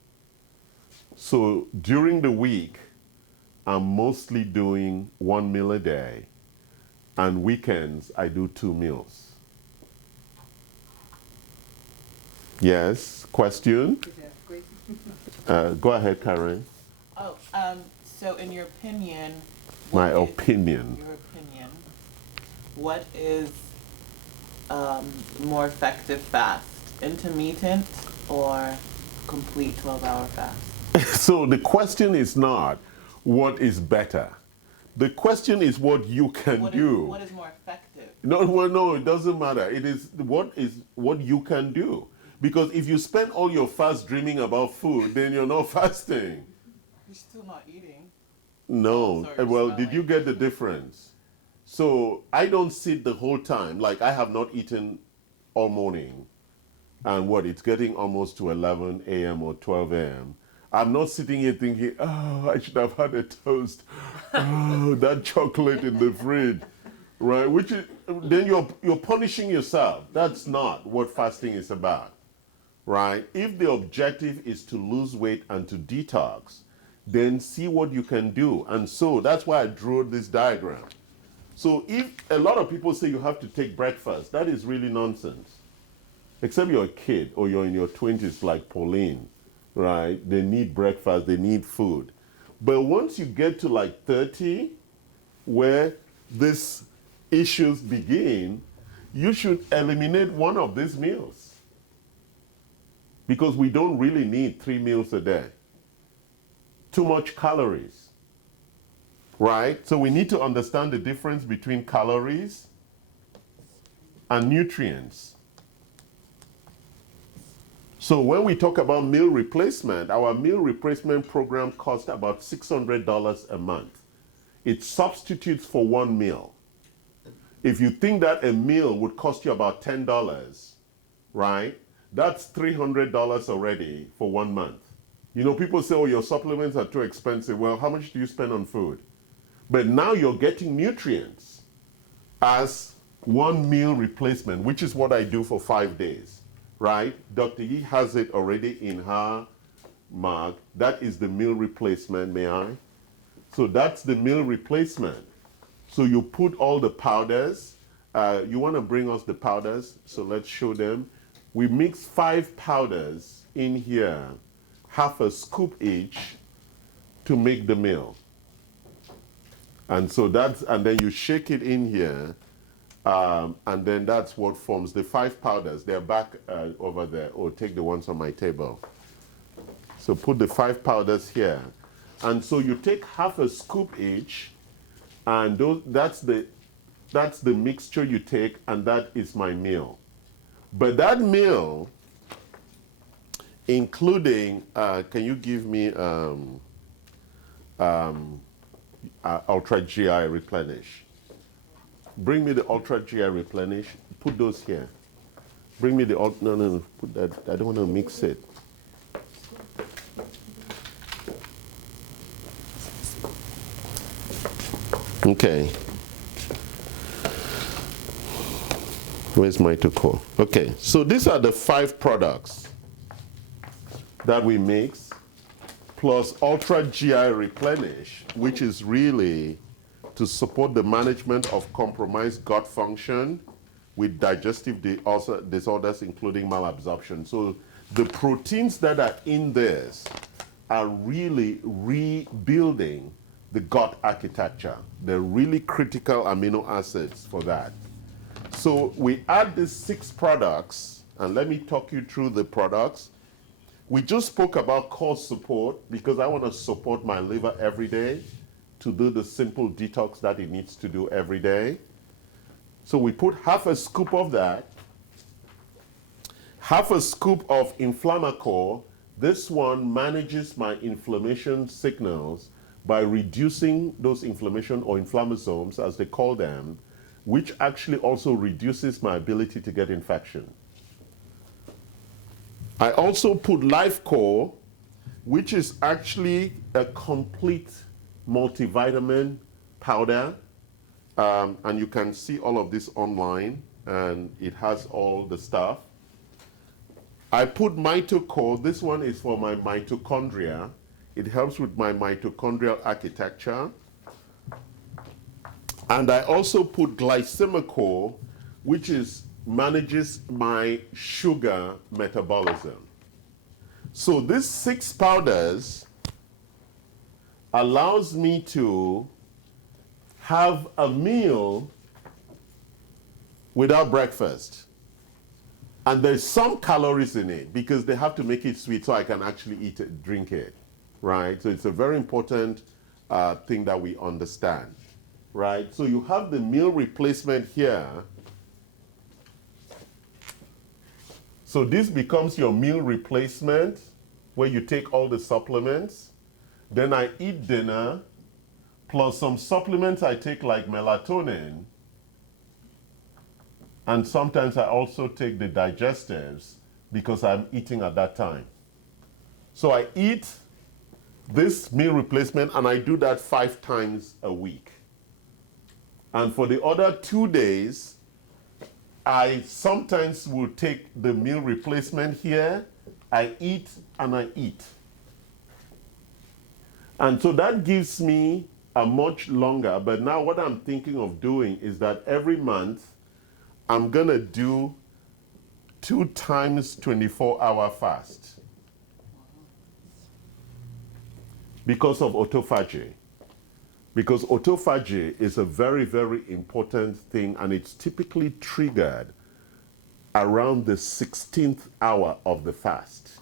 So during the week, I'm mostly doing 1 meal a day, and weekends I do 2 meals. Yes, question? Go ahead, Karen. Oh, so in your opinion, My what is- opinion. Your opinion, what is more effective fast? Intermittent or complete 12-hour fast? So the question is not what is better. The question is what you can do. What is more effective? No, well, no, it doesn't matter. It is what you can do. Because if you spend all your fast dreaming about food, then you're not fasting. You're still not eating. No. Sorry, Well, it's did not you like- get the difference? So I don't sit the whole time. Like I have not eaten all morning. and it's getting almost to 11 a.m. or 12 a.m. I'm not sitting here thinking, oh, I should have had a toast. Oh, that chocolate in the fridge, right? Which is, then you're punishing yourself. That's not what fasting is about, right? If the objective is to lose weight and to detox, then see what you can do. And so that's why I drew this diagram. So if a lot of people say you have to take breakfast, that is really nonsense. Except you're a kid or you're in your 20s like Pauline, right? They need breakfast, they need food. But once you get to like 30, where these issues begin, you should eliminate one of these meals. Because we don't really need 3 meals a day. Too much calories, right? So we need to understand the difference between calories and nutrients. So when we talk about meal replacement, our meal replacement program costs about $600 a month. It substitutes for one meal. If you think that a meal would cost you about $10, right? That's $300 already for 1 month. You know, people say, oh, your supplements are too expensive. Well, how much do you spend on food? But now you're getting nutrients as one meal replacement, which is what I do for 5 days. Right? Dr. Yi has it already in her mug. That is the meal replacement, may I? So that's the meal replacement. So you put all the powders. You want to bring us the powders, so let's show them. We mix 5 powders in here, half a scoop each, to make the meal. And so and then you shake it in here. And then that's what forms the 5 powders. They're back over there. Or take the ones on my table. So put the 5 powders here. And so you take half a scoop each, and that's the mixture you take, and that is my meal. But that meal, including, can you give me Ultra GI Replenish? Bring me the Ultra GI Replenish. Put those here. Bring me the no. Put that. I don't want to mix it. Okay. Where's Mitochondrial? Okay. So these are the 5 products that we mix, plus Ultra GI Replenish, which is really to support the management of compromised gut function with digestive disorders, including malabsorption. So the proteins that are in this are really rebuilding the gut architecture. They're really critical amino acids for that. So we add these 6 products, and let me talk you through the products. We just spoke about core support because I want to support my liver every day to do the simple detox that it needs to do every day. So we put half a scoop of that, half a scoop of Inflammacore. This one manages my inflammation signals by reducing those inflammation or inflammasomes, as they call them, which actually also reduces my ability to get infection. I also put LifeCore, which is actually a complete multivitamin powder, and you can see all of this online, and it has all the stuff. I put Mitochondrial. This one is for my mitochondria. It helps with my mitochondrial architecture. And I also put Glycemicore, which manages my sugar metabolism. So these 6 powders allows me to have a meal without breakfast. And there's some calories in it because they have to make it sweet so I can actually eat it, drink it, right? So it's a very important thing that we understand, right? So you have the meal replacement here. So this becomes your meal replacement where you take all the supplements. Then I eat dinner, plus some supplements I take like melatonin. And sometimes I also take the digestives because I'm eating at that time. So I eat this meal replacement, and I do that 5 times a week. And for the other 2 days, I sometimes will take the meal replacement here, I eat and I eat. And so that gives me a much longer, but now what I'm thinking of doing is that every month I'm gonna do 2 times 24-hour fast because of autophagy. Because autophagy is a very, very important thing, and it's typically triggered around the 16th hour of the fast.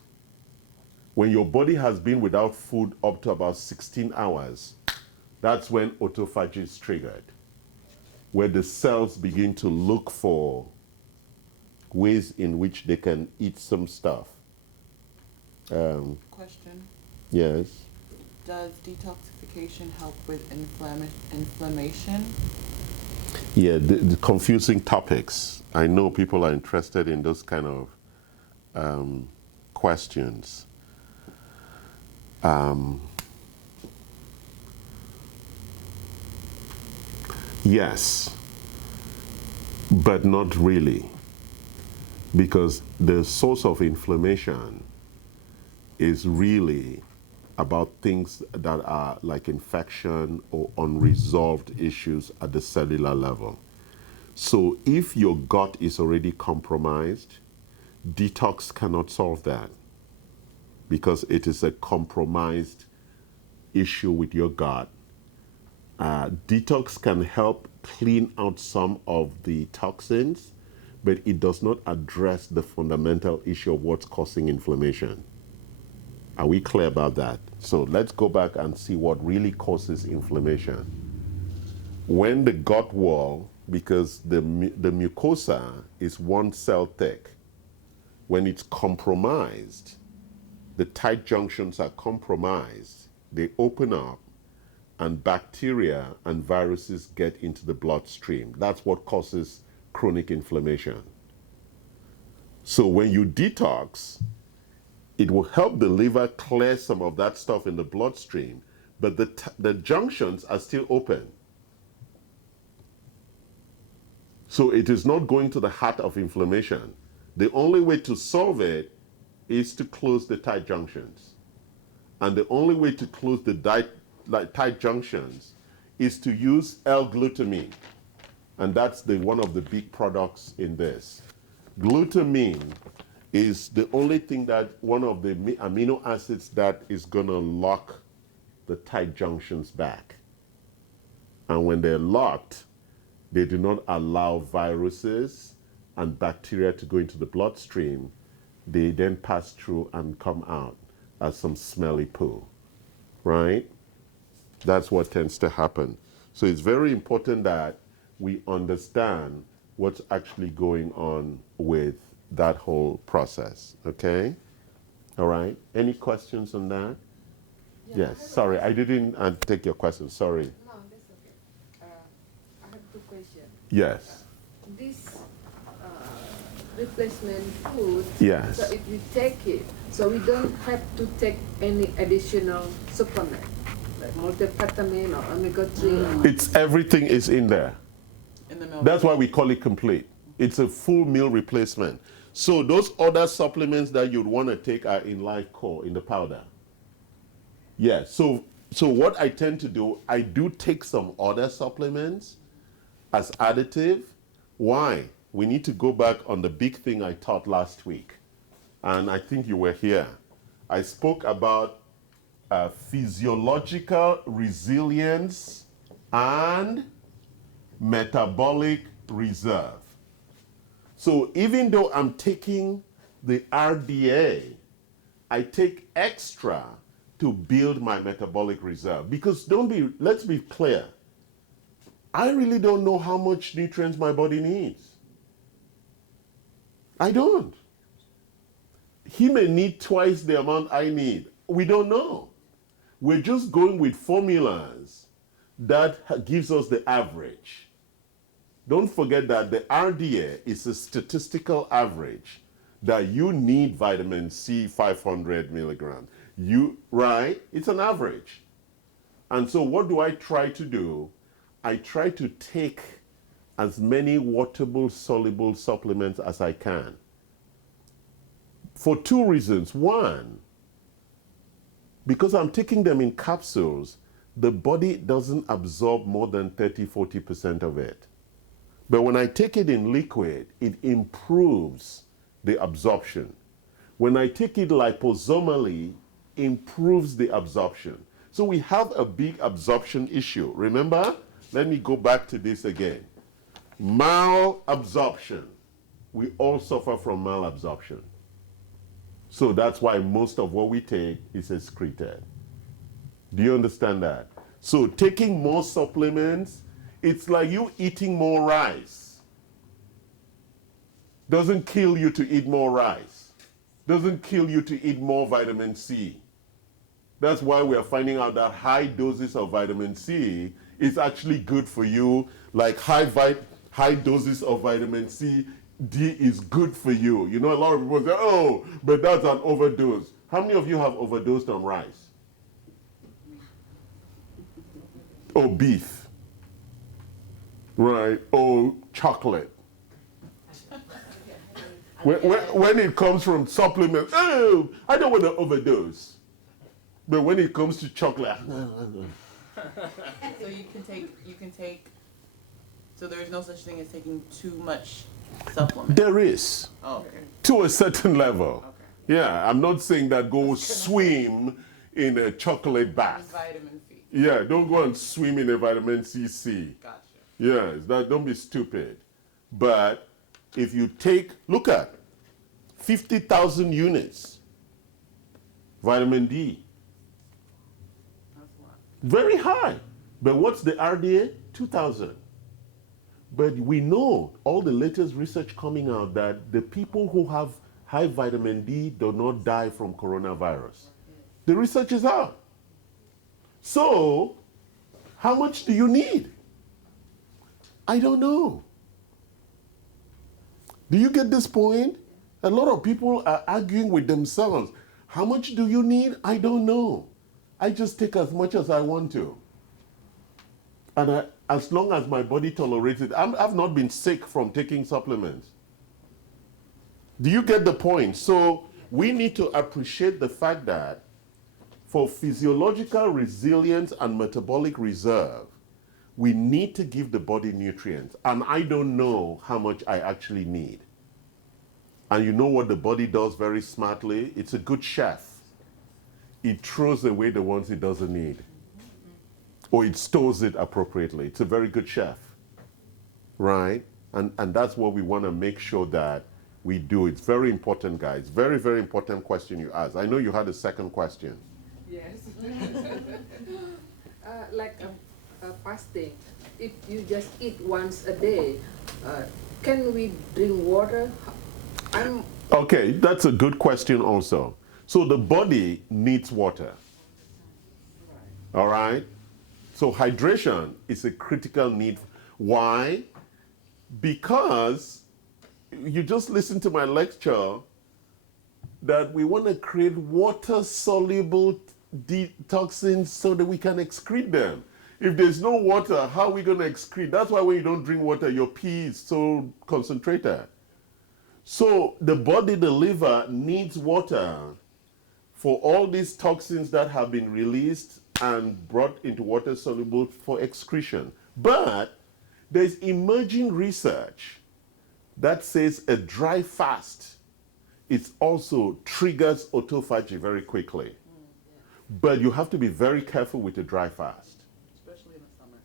When your body has been without food up to about 16 hours, that's when autophagy is triggered, where the cells begin to look for ways in which they can eat some stuff. Question. Yes. Does detoxification help with inflammation? Yeah, the confusing topics. I know people are interested in those kind of questions. Yes, but not really, because the source of inflammation is really about things that are like infection or unresolved issues at the cellular level. So if your gut is already compromised, detox cannot solve that, because it is a compromised issue with your gut. Detox can help clean out some of the toxins, but it does not address the fundamental issue of what's causing inflammation. Are we clear about that? So let's go back and see what really causes inflammation. When the gut wall, because the mucosa is 1 cell thick, when it's compromised, the tight junctions are compromised, they open up, and bacteria and viruses get into the bloodstream. That's what causes chronic inflammation. So when you detox, it will help the liver clear some of that stuff in the bloodstream, but the junctions are still open. So it is not going to the heart of inflammation. The only way to solve it is to close the tight junctions. And the only way to close the tight junctions is to use L-glutamine. And that's one of the big products in this. Glutamine is the only thing one of the amino acids that is going to lock the tight junctions back. And when they're locked, they do not allow viruses and bacteria to go into the bloodstream. They then pass through and come out as some smelly poo, right? That's what tends to happen. So it's very important that we understand what's actually going on with that whole process, okay? All right, any questions on that? Yeah, Yes, sorry, I didn't take your question, sorry. No, that's okay. I have 2 questions. Yes. This replacement food, Yes. so if you take it, so we don't have to take any additional supplement, like multivitamin or omega-3. It's everything is in there. In the milk. That's why we call it complete. It's a full meal replacement. So those other supplements that you'd want to take are in Life Core, in the powder. Yeah, so what I tend to do, I do take some other supplements as additive. Why? We need to go back on the big thing I taught last week. And I think you were here. I spoke about physiological resilience and metabolic reserve. So even though I'm taking the RDA, I take extra to build my metabolic reserve. Because let's be clear, I really don't know how much nutrients my body needs. I don't. He may need twice the amount I need. We don't know. We're just going with formulas that gives us the average. Don't forget that the RDA is a statistical average. that you need vitamin C 500 milligrams. Right? It's an average. And so what do I try to do? I try to take as many waterable, soluble supplements as I can. For two reasons. One, because I'm taking them in capsules, the body doesn't absorb more than 30-40% of it. But when I take it in liquid, it improves the absorption. When I take it liposomally, improves the absorption. So we have a big absorption issue. Remember? Let me go back to this again. Malabsorption. We all suffer from malabsorption. So that's why most of what we take is excreted. Do you understand that? So taking more supplements, it's like you eating more rice. Doesn't kill you to eat more rice. Doesn't kill you to eat more vitamin C. That's why we are finding out that high doses of vitamin C is actually good for you. Like high doses of vitamin C, D is good for you. You know, a lot of people say, oh, but that's an overdose. How many of you have overdosed on rice? Or beef? Right? Or chocolate? When it comes from supplements, oh, I don't want to overdose. But when it comes to chocolate, So you can take, so there is no such thing as taking too much supplement? there is, Oh, okay. to a certain level. Okay. Yeah, I'm not saying that go swim in a chocolate bath. Just vitamin C. Yeah, don't go and swim in a vitamin C. Gotcha. Yes, don't be stupid. But if you look at 50,000 units, vitamin D, That's a lot. very high. But what's the RDA? 2,000. But we know all the latest research coming out that the people who have high vitamin D do not die from coronavirus. The research is out. So, how much do you need? I don't know. Do you get this point? A lot of people are arguing with themselves. How much do you need? I don't know. I just take as much as I want to. And as long as my body tolerates it, I've not been sick from taking supplements. Do you get the point? So we need to appreciate the fact that for physiological resilience and metabolic reserve, we need to give the body nutrients. And I don't know how much I actually need. And you know what the body does very smartly? It's a good chef. It throws away the ones it doesn't need. Or it stores it appropriately. It's a very good chef. Right? And that's what we want to make sure that we do. It's very important, guys. Very, very important question you asked. I know you had a second question. Yes. Like fasting, if you just eat once a day, can we drink water? Okay, that's a good question also. So the body needs water. All right? So hydration is a critical need. Why? Because you just listened to my lecture that we want to create water-soluble toxins so that we can excrete them. If there's no water, how are we going to excrete? That's why when you don't drink water, your pee is so concentrated. So the body, the liver, needs water for all these toxins that have been released and brought into water soluble for excretion. But there's emerging research that says a dry fast also triggers autophagy very quickly. But you have to be very careful with a dry fast. Especially in the summer.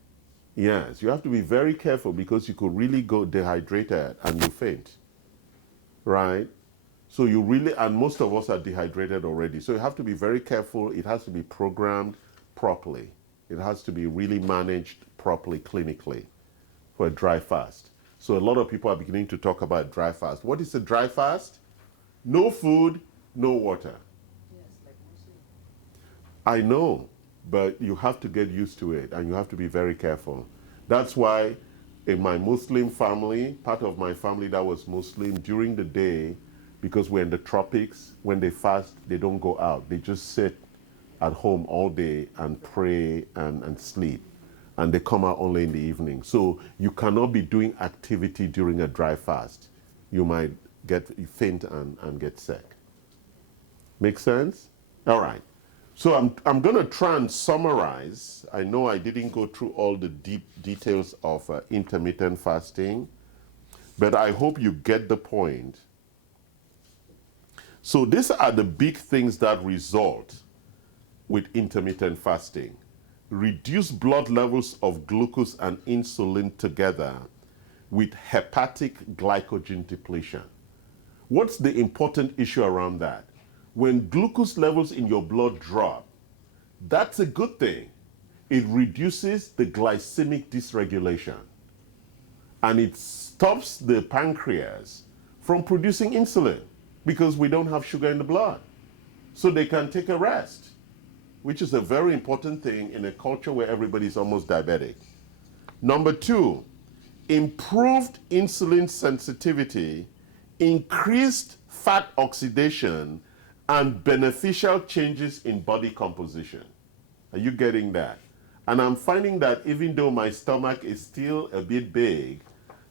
Yes, you have to be very careful because you could really go dehydrated and you faint. Right? So you really, and most of us are dehydrated already. So you have to be very careful. It has to be programmed properly. It has to be really managed properly clinically for a dry fast. So a lot of people are beginning to talk about dry fast. What is a dry fast? No food, no water. Yes, like Muslim. I know, but you have to get used to it and you have to be very careful. That's why in my Muslim family, part of my family that was Muslim, during the day, because we're in the tropics. When they fast, they don't go out. They just sit at home all day and pray and sleep. And they come out only in the evening. So you cannot be doing activity during a dry fast. You might get faint and get sick. Make sense? All right. So I'm going to try and summarize. I know I didn't go through all the deep details of intermittent fasting, but I hope you get the point. So these are the big things that result with intermittent fasting. Reduce blood levels of glucose and insulin together with hepatic glycogen depletion. What's the important issue around that? When glucose levels in your blood drop, that's a good thing. It reduces the glycemic dysregulation and it stops the pancreas from producing insulin because we don't have sugar in the blood. So they can take a rest, which is a very important thing in a culture where everybody's almost diabetic. Number two, improved insulin sensitivity, increased fat oxidation, and beneficial changes in body composition. Are you getting that? And I'm finding that even though my stomach is still a bit big,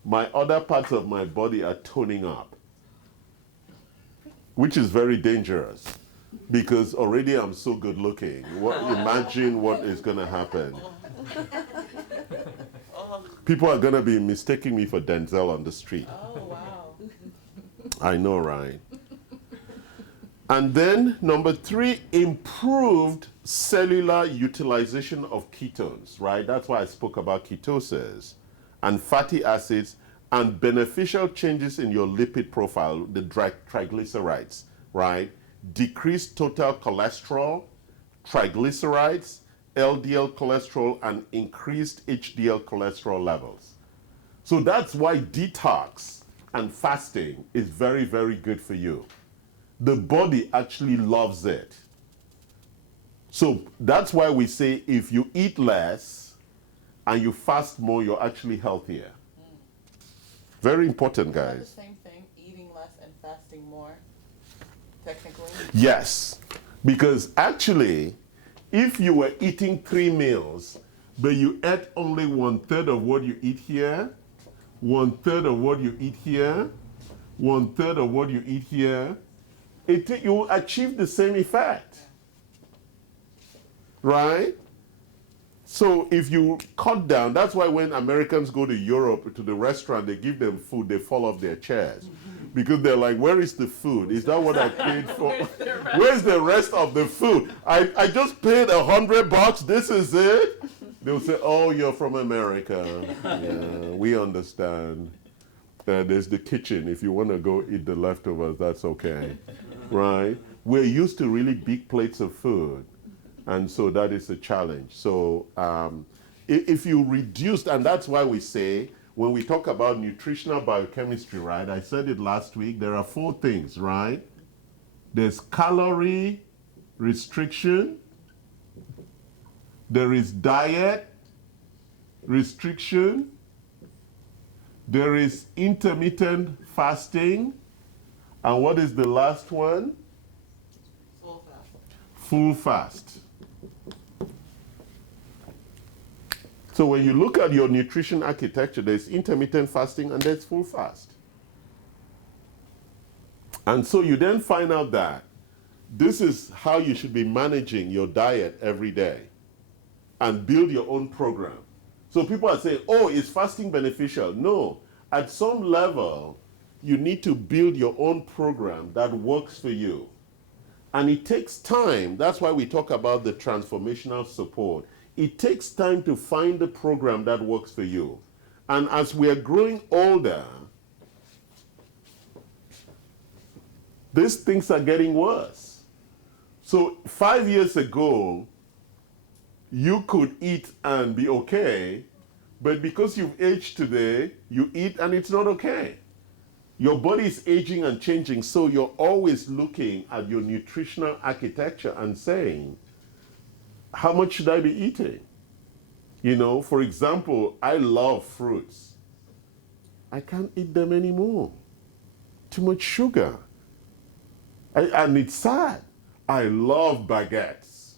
my other parts of my body are toning up, which is very dangerous because already I'm so good looking. Imagine what is going to happen. People are going to be mistaking me for Denzel on the street. Oh, wow. I know, right? And then number three, improved cellular utilization of ketones, right? That's why I spoke about ketosis and fatty acids and beneficial changes in your lipid profile, the triglycerides, right? Decreased total cholesterol, triglycerides, LDL cholesterol, and increased HDL cholesterol levels. So that's why detox and fasting is very, very good for you. The body actually loves it. So that's why we say if you eat less and you fast more, you're actually healthier. Very important, Is that guys. the same thing, eating less and fasting more, technically? Yes, because actually, if you were eating 3 meals, but you ate only 1/3 of what you eat here, 1/3 of what you eat here, 1/3 of what you eat here, you will achieve the same effect. Right? So if you cut down, that's why when Americans go to Europe, to the restaurant, they give them food, they fall off their chairs. Because they're like, where is the food? Is that what I paid for? Where's the rest of the food? I just paid $100, this is it? They'll say, oh, you're from America. Yeah, we understand. There's the kitchen. If you want to go eat the leftovers, that's okay. Right? We're used to really big plates of food. And so that is a challenge. So if you reduce, and that's why we say, when we talk about nutritional biochemistry, right? I said it last week, there are 4 things, right? There's calorie restriction. There is diet restriction. There is intermittent fasting. And what is the last one? Full fast. Full fast. So when you look at your nutrition architecture, there's intermittent fasting and there's full fast. And so you then find out that this is how you should be managing your diet every day and build your own program. So people are saying, oh, is fasting beneficial? No. At some level, you need to build your own program that works for you. And it takes time. That's why we talk about the transformational support. It takes time to find the program that works for you. And as we are growing older, these things are getting worse. So 5 years ago, you could eat and be okay, but because you've aged today, you eat and it's not okay. Your body is aging and changing, so you're always looking at your nutritional architecture and saying, how much should I be eating? You know, for example, I love fruits. I can't eat them anymore. Too much sugar. And it's sad. I love baguettes.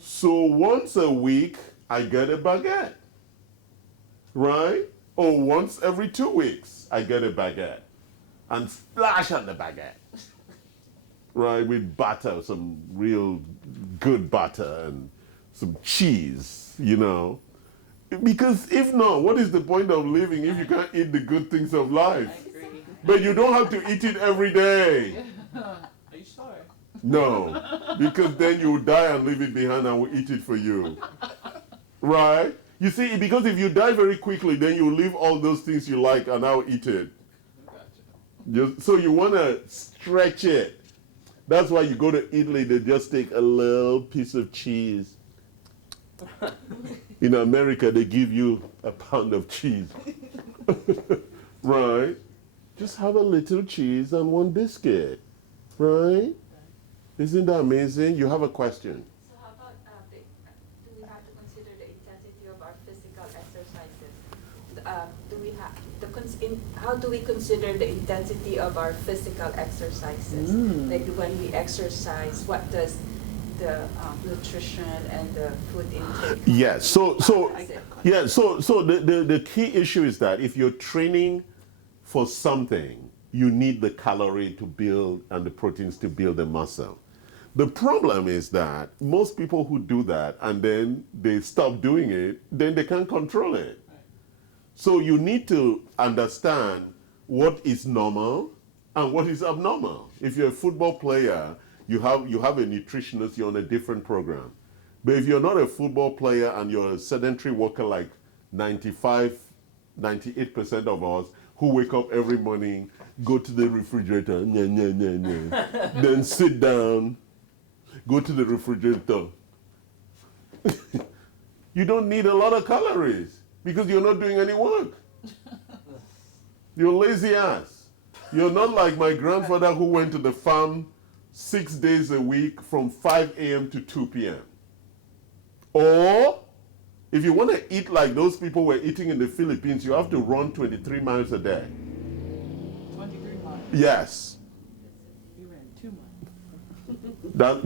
So once a week, I get a baguette. Right? Or once every 2 weeks, I get a baguette. And splash on the baguette. Right? With butter, some real good butter and some cheese, you know. Because if not, what is the point of living if you can't eat the good things of life? I agree. But you don't have to eat it every day. Are you sure? No, because then you will die and leave it behind and we'll eat it for you. Right? You see, because if you die very quickly, then you leave all those things you like and I'll eat it. So you want to stretch it. That's why you go to Italy, they just take a little piece of cheese. In America, they give you a pound of cheese. Right? Just have a little cheese and one biscuit. Right? Isn't that amazing? You have a question. So how about, do we have to consider the intensity of our physical exercises? How do we consider the intensity of our physical exercises? Like when we exercise, what does the nutrition and the food intake? Yes. So the key issue is that if you're training for something, you need the calorie to build and the proteins to build the muscle. The problem is that most people who do that and then they stop doing it, then they can't control it. So you need to understand what is normal and what is abnormal. If you're a football player, you have a nutritionist, you're on a different program. But if you're not a football player and you're a sedentary worker like 98% of us who wake up every morning, go to the refrigerator, then sit down, go to the refrigerator. You don't need a lot of calories because you're not doing any work. You're lazy ass. You're not like my grandfather who went to the farm 6 days a week from 5 a.m. to 2 p.m. Or if you want to eat like those people were eating in the Philippines, you have to run 23 miles a day. 23 miles. Yes. You ran 2 miles.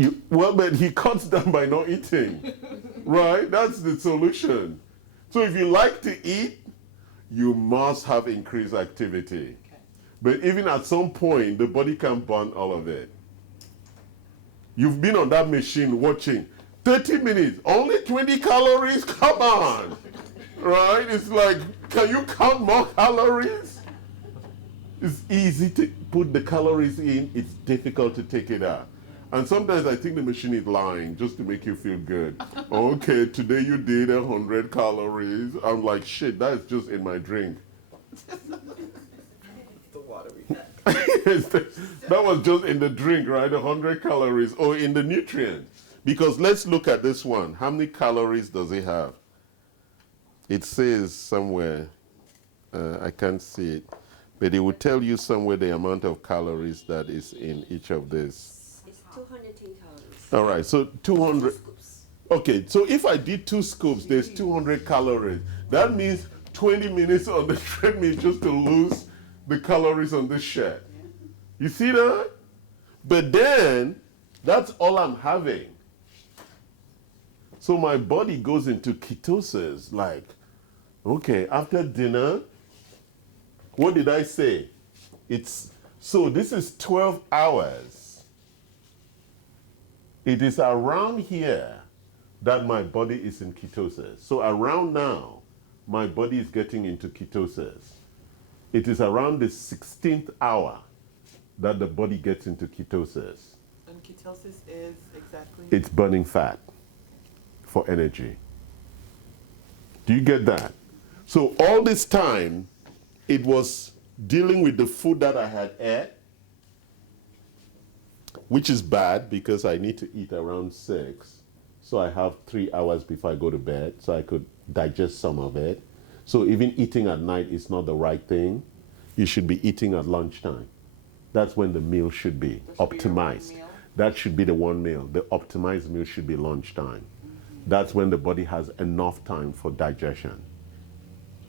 But he cuts down by not eating. Right? That's the solution. So if you like to eat, you must have increased activity. Okay. But even at some point, the body can burn all of it. You've been on that machine watching 30 minutes, only 20 calories, come on. Right? It's like, can you count more calories? It's easy to put the calories in, it's difficult to take it out. And sometimes I think the machine is lying just to make you feel good. Okay, today you did 100 calories. I'm like, shit, that's just in my drink. The water we had. That was just in the drink, right? 100 calories, or in the nutrients. Because let's look at this one. How many calories does it have? It says somewhere, I can't see it, but it will tell you somewhere the amount of calories that is in each of these. It's 210 calories. All right, so 200. Scoops. Okay, so if I did 2 scoops, there's 200 calories. That means 20 minutes on the treadmill just to lose the calories on this shirt. You see that? But then, that's all I'm having. So my body goes into ketosis, like, okay, after dinner, what did I say? So this is 12 hours. It is around here that my body is in ketosis. So around now, my body is getting into ketosis. It is around the 16th hour that the body gets into ketosis. And ketosis is exactly? It's burning fat for energy. Do you get that? So all this time, it was dealing with the food that I had ate, which is bad because I need to eat around 6. So I have 3 hours before I go to bed, so I could digest some of it. So even eating at night is not the right thing. You should be eating at lunchtime. That's when the meal should be optimized. That should be the one meal. The optimized meal should be lunchtime. That's when the body has enough time for digestion,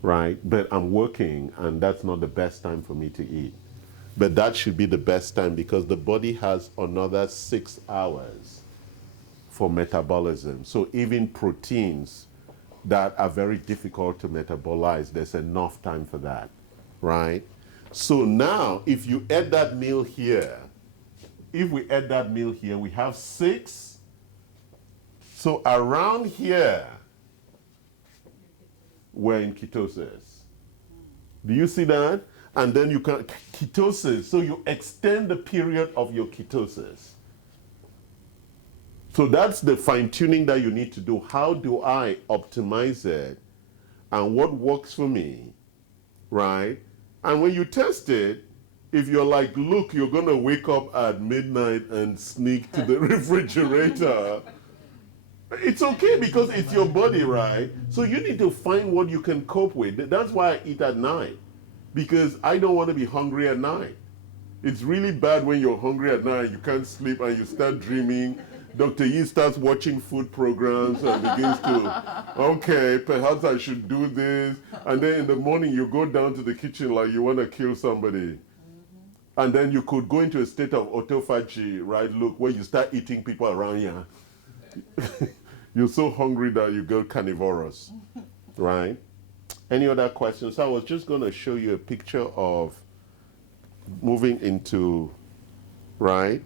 right? But I'm working, and that's not the best time for me to eat. But that should be the best time because the body has another 6 hours for metabolism. So even proteins that are very difficult to metabolize, there's enough time for that, right? So now, if you add that meal here, if we add that meal here, we have 6. So around here, we're in ketosis. Do you see that? And then you can, ketosis, so you extend the period of your ketosis. So that's the fine tuning that you need to do. How do I optimize it? And what works for me, right? And when you test it, if you're like, look, you're going to wake up at midnight and sneak to the refrigerator, it's okay because it's your body, right? So you need to find what you can cope with. That's why I eat at night, because I don't want to be hungry at night. It's really bad when you're hungry at night, you can't sleep, and you start dreaming. Dr. Yi starts watching food programs and begins to, okay, perhaps I should do this. And then in the morning, you go down to the kitchen like you want to kill somebody. And then you could go into a state of autophagy, right? Look, where you start eating people around you. You're so hungry that you go carnivorous, right? Any other questions? I was just going to show you a picture of moving into, right?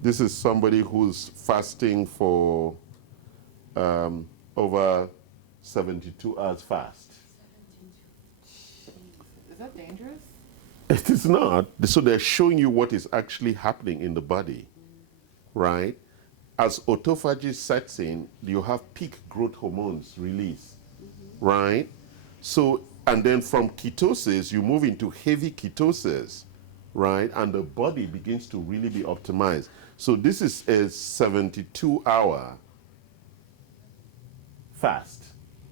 This is somebody who's fasting for over 72 hours fast. Is that dangerous? It is not. So they're showing you what is actually happening in the body, right? As autophagy sets in, you have peak growth hormones release, right? So, and then from ketosis, you move into heavy ketosis, right? And the body begins to really be optimized. So this is a 72-hour fast.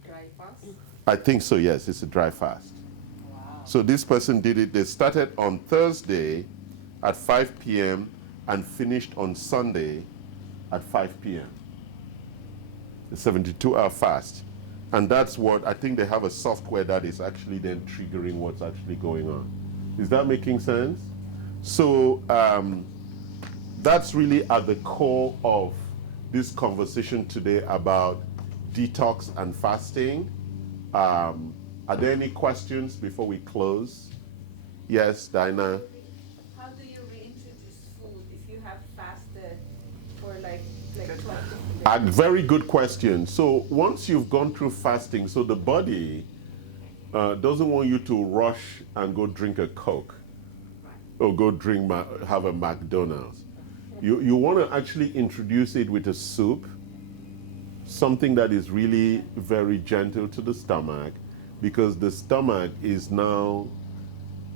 Dry fast? I think so, yes, it's a dry fast. Wow. So this person did it, they started on Thursday at 5 p.m. and finished on Sunday at 5 p.m. A 72-hour fast. And that's what, I think they have a software that is actually then triggering what's actually going on. Is that making sense? So that's really at the core of this conversation today about detox and fasting. Are there any questions before we close? Yes, Dinah? How do you reintroduce food if you have fasted for like 12 days? A very good question. So once you've gone through fasting, so the body doesn't want you to rush and go drink a Coke or go have a McDonald's. You want to actually introduce it with a soup, something that is really very gentle to the stomach, because the stomach is now,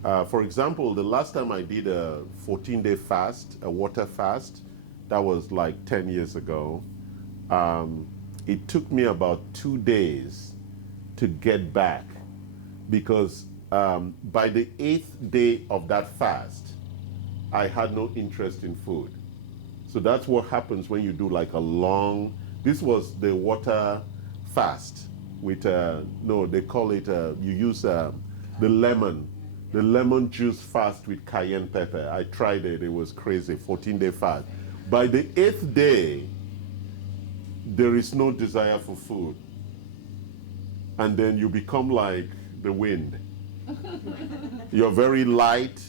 for example, the last time I did a 14-day fast, a water fast, that was like 10 years ago. It took me about 2 days to get back, because by the 8th day of that fast, I had no interest in food. So that's what happens when you do like a long, this was the water fast with, no, they call it, you use the lemon juice fast with cayenne pepper. I tried it, it was crazy, 14-day fast. By the 8th day, there is no desire for food. And then you become like the wind. You're very light,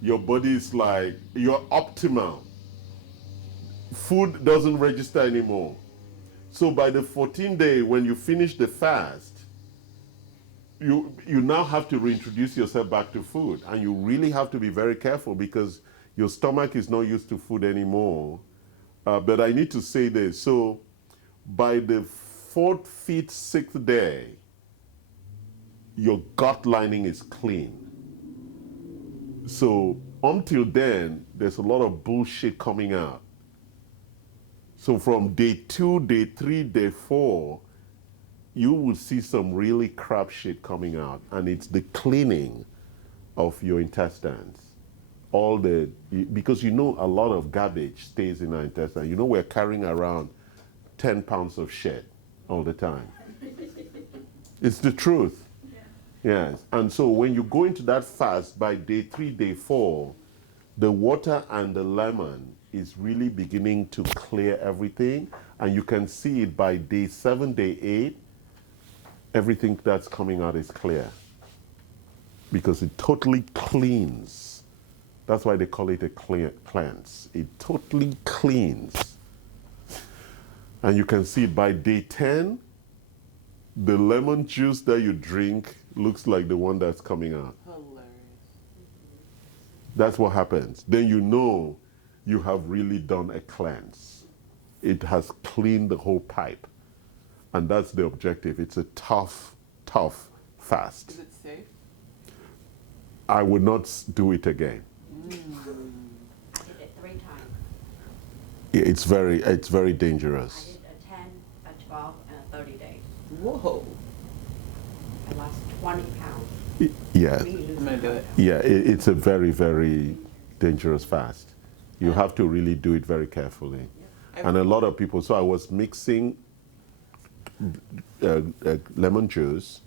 your body is like, you're optimal. Food doesn't register anymore. So by the 14th day, when you finish the fast, you now have to reintroduce yourself back to food. And you really have to be very careful because your stomach is not used to food anymore. But I need to say this. So by the 4th, 5th, 6th day, your gut lining is clean. So until then, there's a lot of bullshit coming out. So from day 2, day 3, day 4, you will see some really crap shit coming out. And it's the cleaning of your intestines. Because you know a lot of garbage stays in our intestines. You know we're carrying around 10 pounds of shit all the time. It's the truth. Yes. And so when you go into that fast, by day 3, day 4, the water and the lemon is really beginning to clear everything. And you can see it by day 7, day 8, everything that's coming out is clear. Because it totally cleans. That's why they call it a cleanse. It totally cleans. And you can see by day 10, the lemon juice that you drink looks like the one that's coming out. Hilarious. That's what happens. Then you know you have really done a cleanse. It has cleaned the whole pipe. And that's the objective. It's a tough, tough fast. Is it safe? I would not do it again. I did it 3 times. It's very I dangerous. did a 10, a 12, and a 30 days. Whoa. I lost 20 pounds. Yeah, Really lose I'm gonna do it. yeah. It's a very, very dangerous fast. You have to really do it very carefully. And a lot of people. So I was mixing lemon juice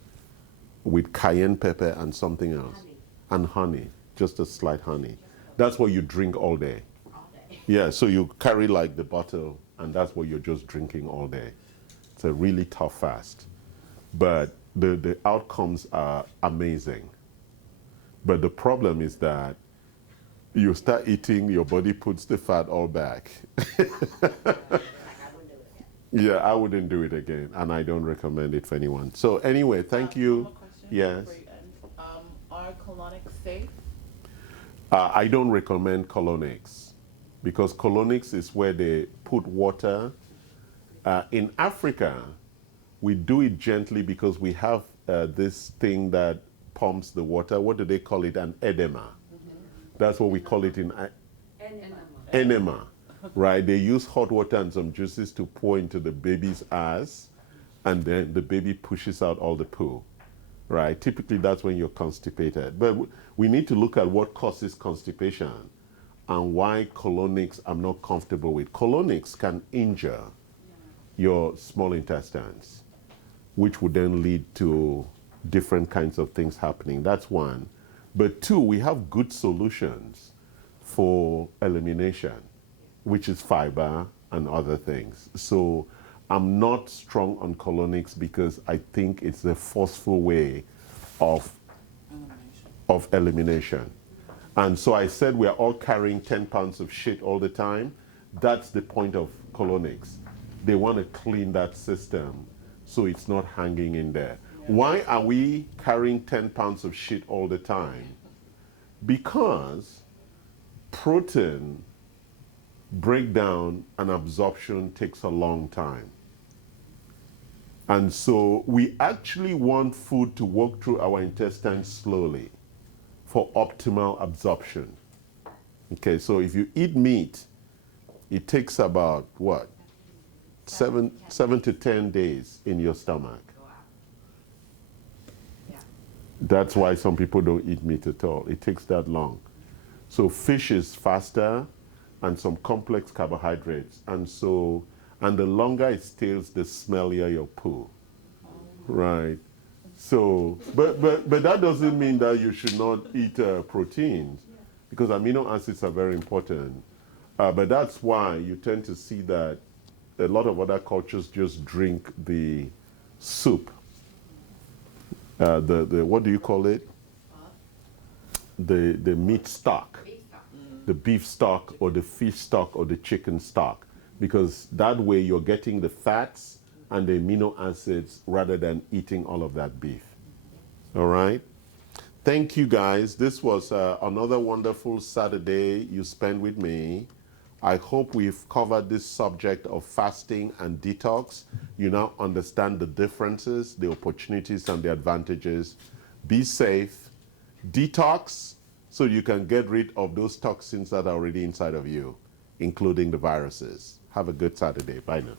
with cayenne pepper and something else, Honey. and honey, just a slight honey. That's what you drink all day. all day. Yeah, so you carry like the bottle, and that's what you're just drinking all day. It's a really tough fast, but the outcomes are amazing. But the problem is that you start eating, your body puts the fat all back. Like I wouldn't do it again. Yeah, I wouldn't do it again, and I don't recommend it for anyone. So anyway, thank I you. have a question Yes. before you end. Are colonics safe? I don't recommend colonics because colonics is where they put water. In Africa, we do it gently because we have this thing that pumps the water. What do they call it? An edema. That's what we call it in Enema. enema, right? They use hot water and some juices to pour into the baby's ass, and then the baby pushes out all the poo, right? Typically, that's when you're constipated. But we need to look at what causes constipation and why colonics I'm not comfortable with. Colonics can injure your small intestines, which would then lead to different kinds of things happening. That's one. But 2, we have good solutions for elimination, which is fiber and other things. So I'm not strong on colonics because I think it's a forceful way of elimination. And so I said we're all carrying 10 pounds of shit all the time. That's the point of colonics. They want to clean that system so it's not hanging in there. Why are we carrying 10 pounds of shit all the time? Because protein breakdown and absorption takes a long time. And so we actually want food to work through our intestines slowly for optimal absorption. Okay, so if you eat meat, it takes about what? 7 to 10 days in your stomach. That's why some people don't eat meat at all. It takes that long. So fish is faster and some complex carbohydrates. And the longer it stays, the smellier your poo. Right. So, but that doesn't mean that you should not eat proteins, because amino acids are very important. But that's why you tend to see that a lot of other cultures just drink the soup. The what do you call it? The meat stock, the beef stock or the fish stock or the chicken stock, because that way you're getting the fats and the amino acids rather than eating all of that beef. All right? Thank you guys. This was another wonderful Saturday you spent with me. I hope we've covered this subject of fasting and detox. You now understand the differences, the opportunities, and the advantages. Be safe, detox, so you can get rid of those toxins that are already inside of you, including the viruses. Have a good Saturday. Bye now.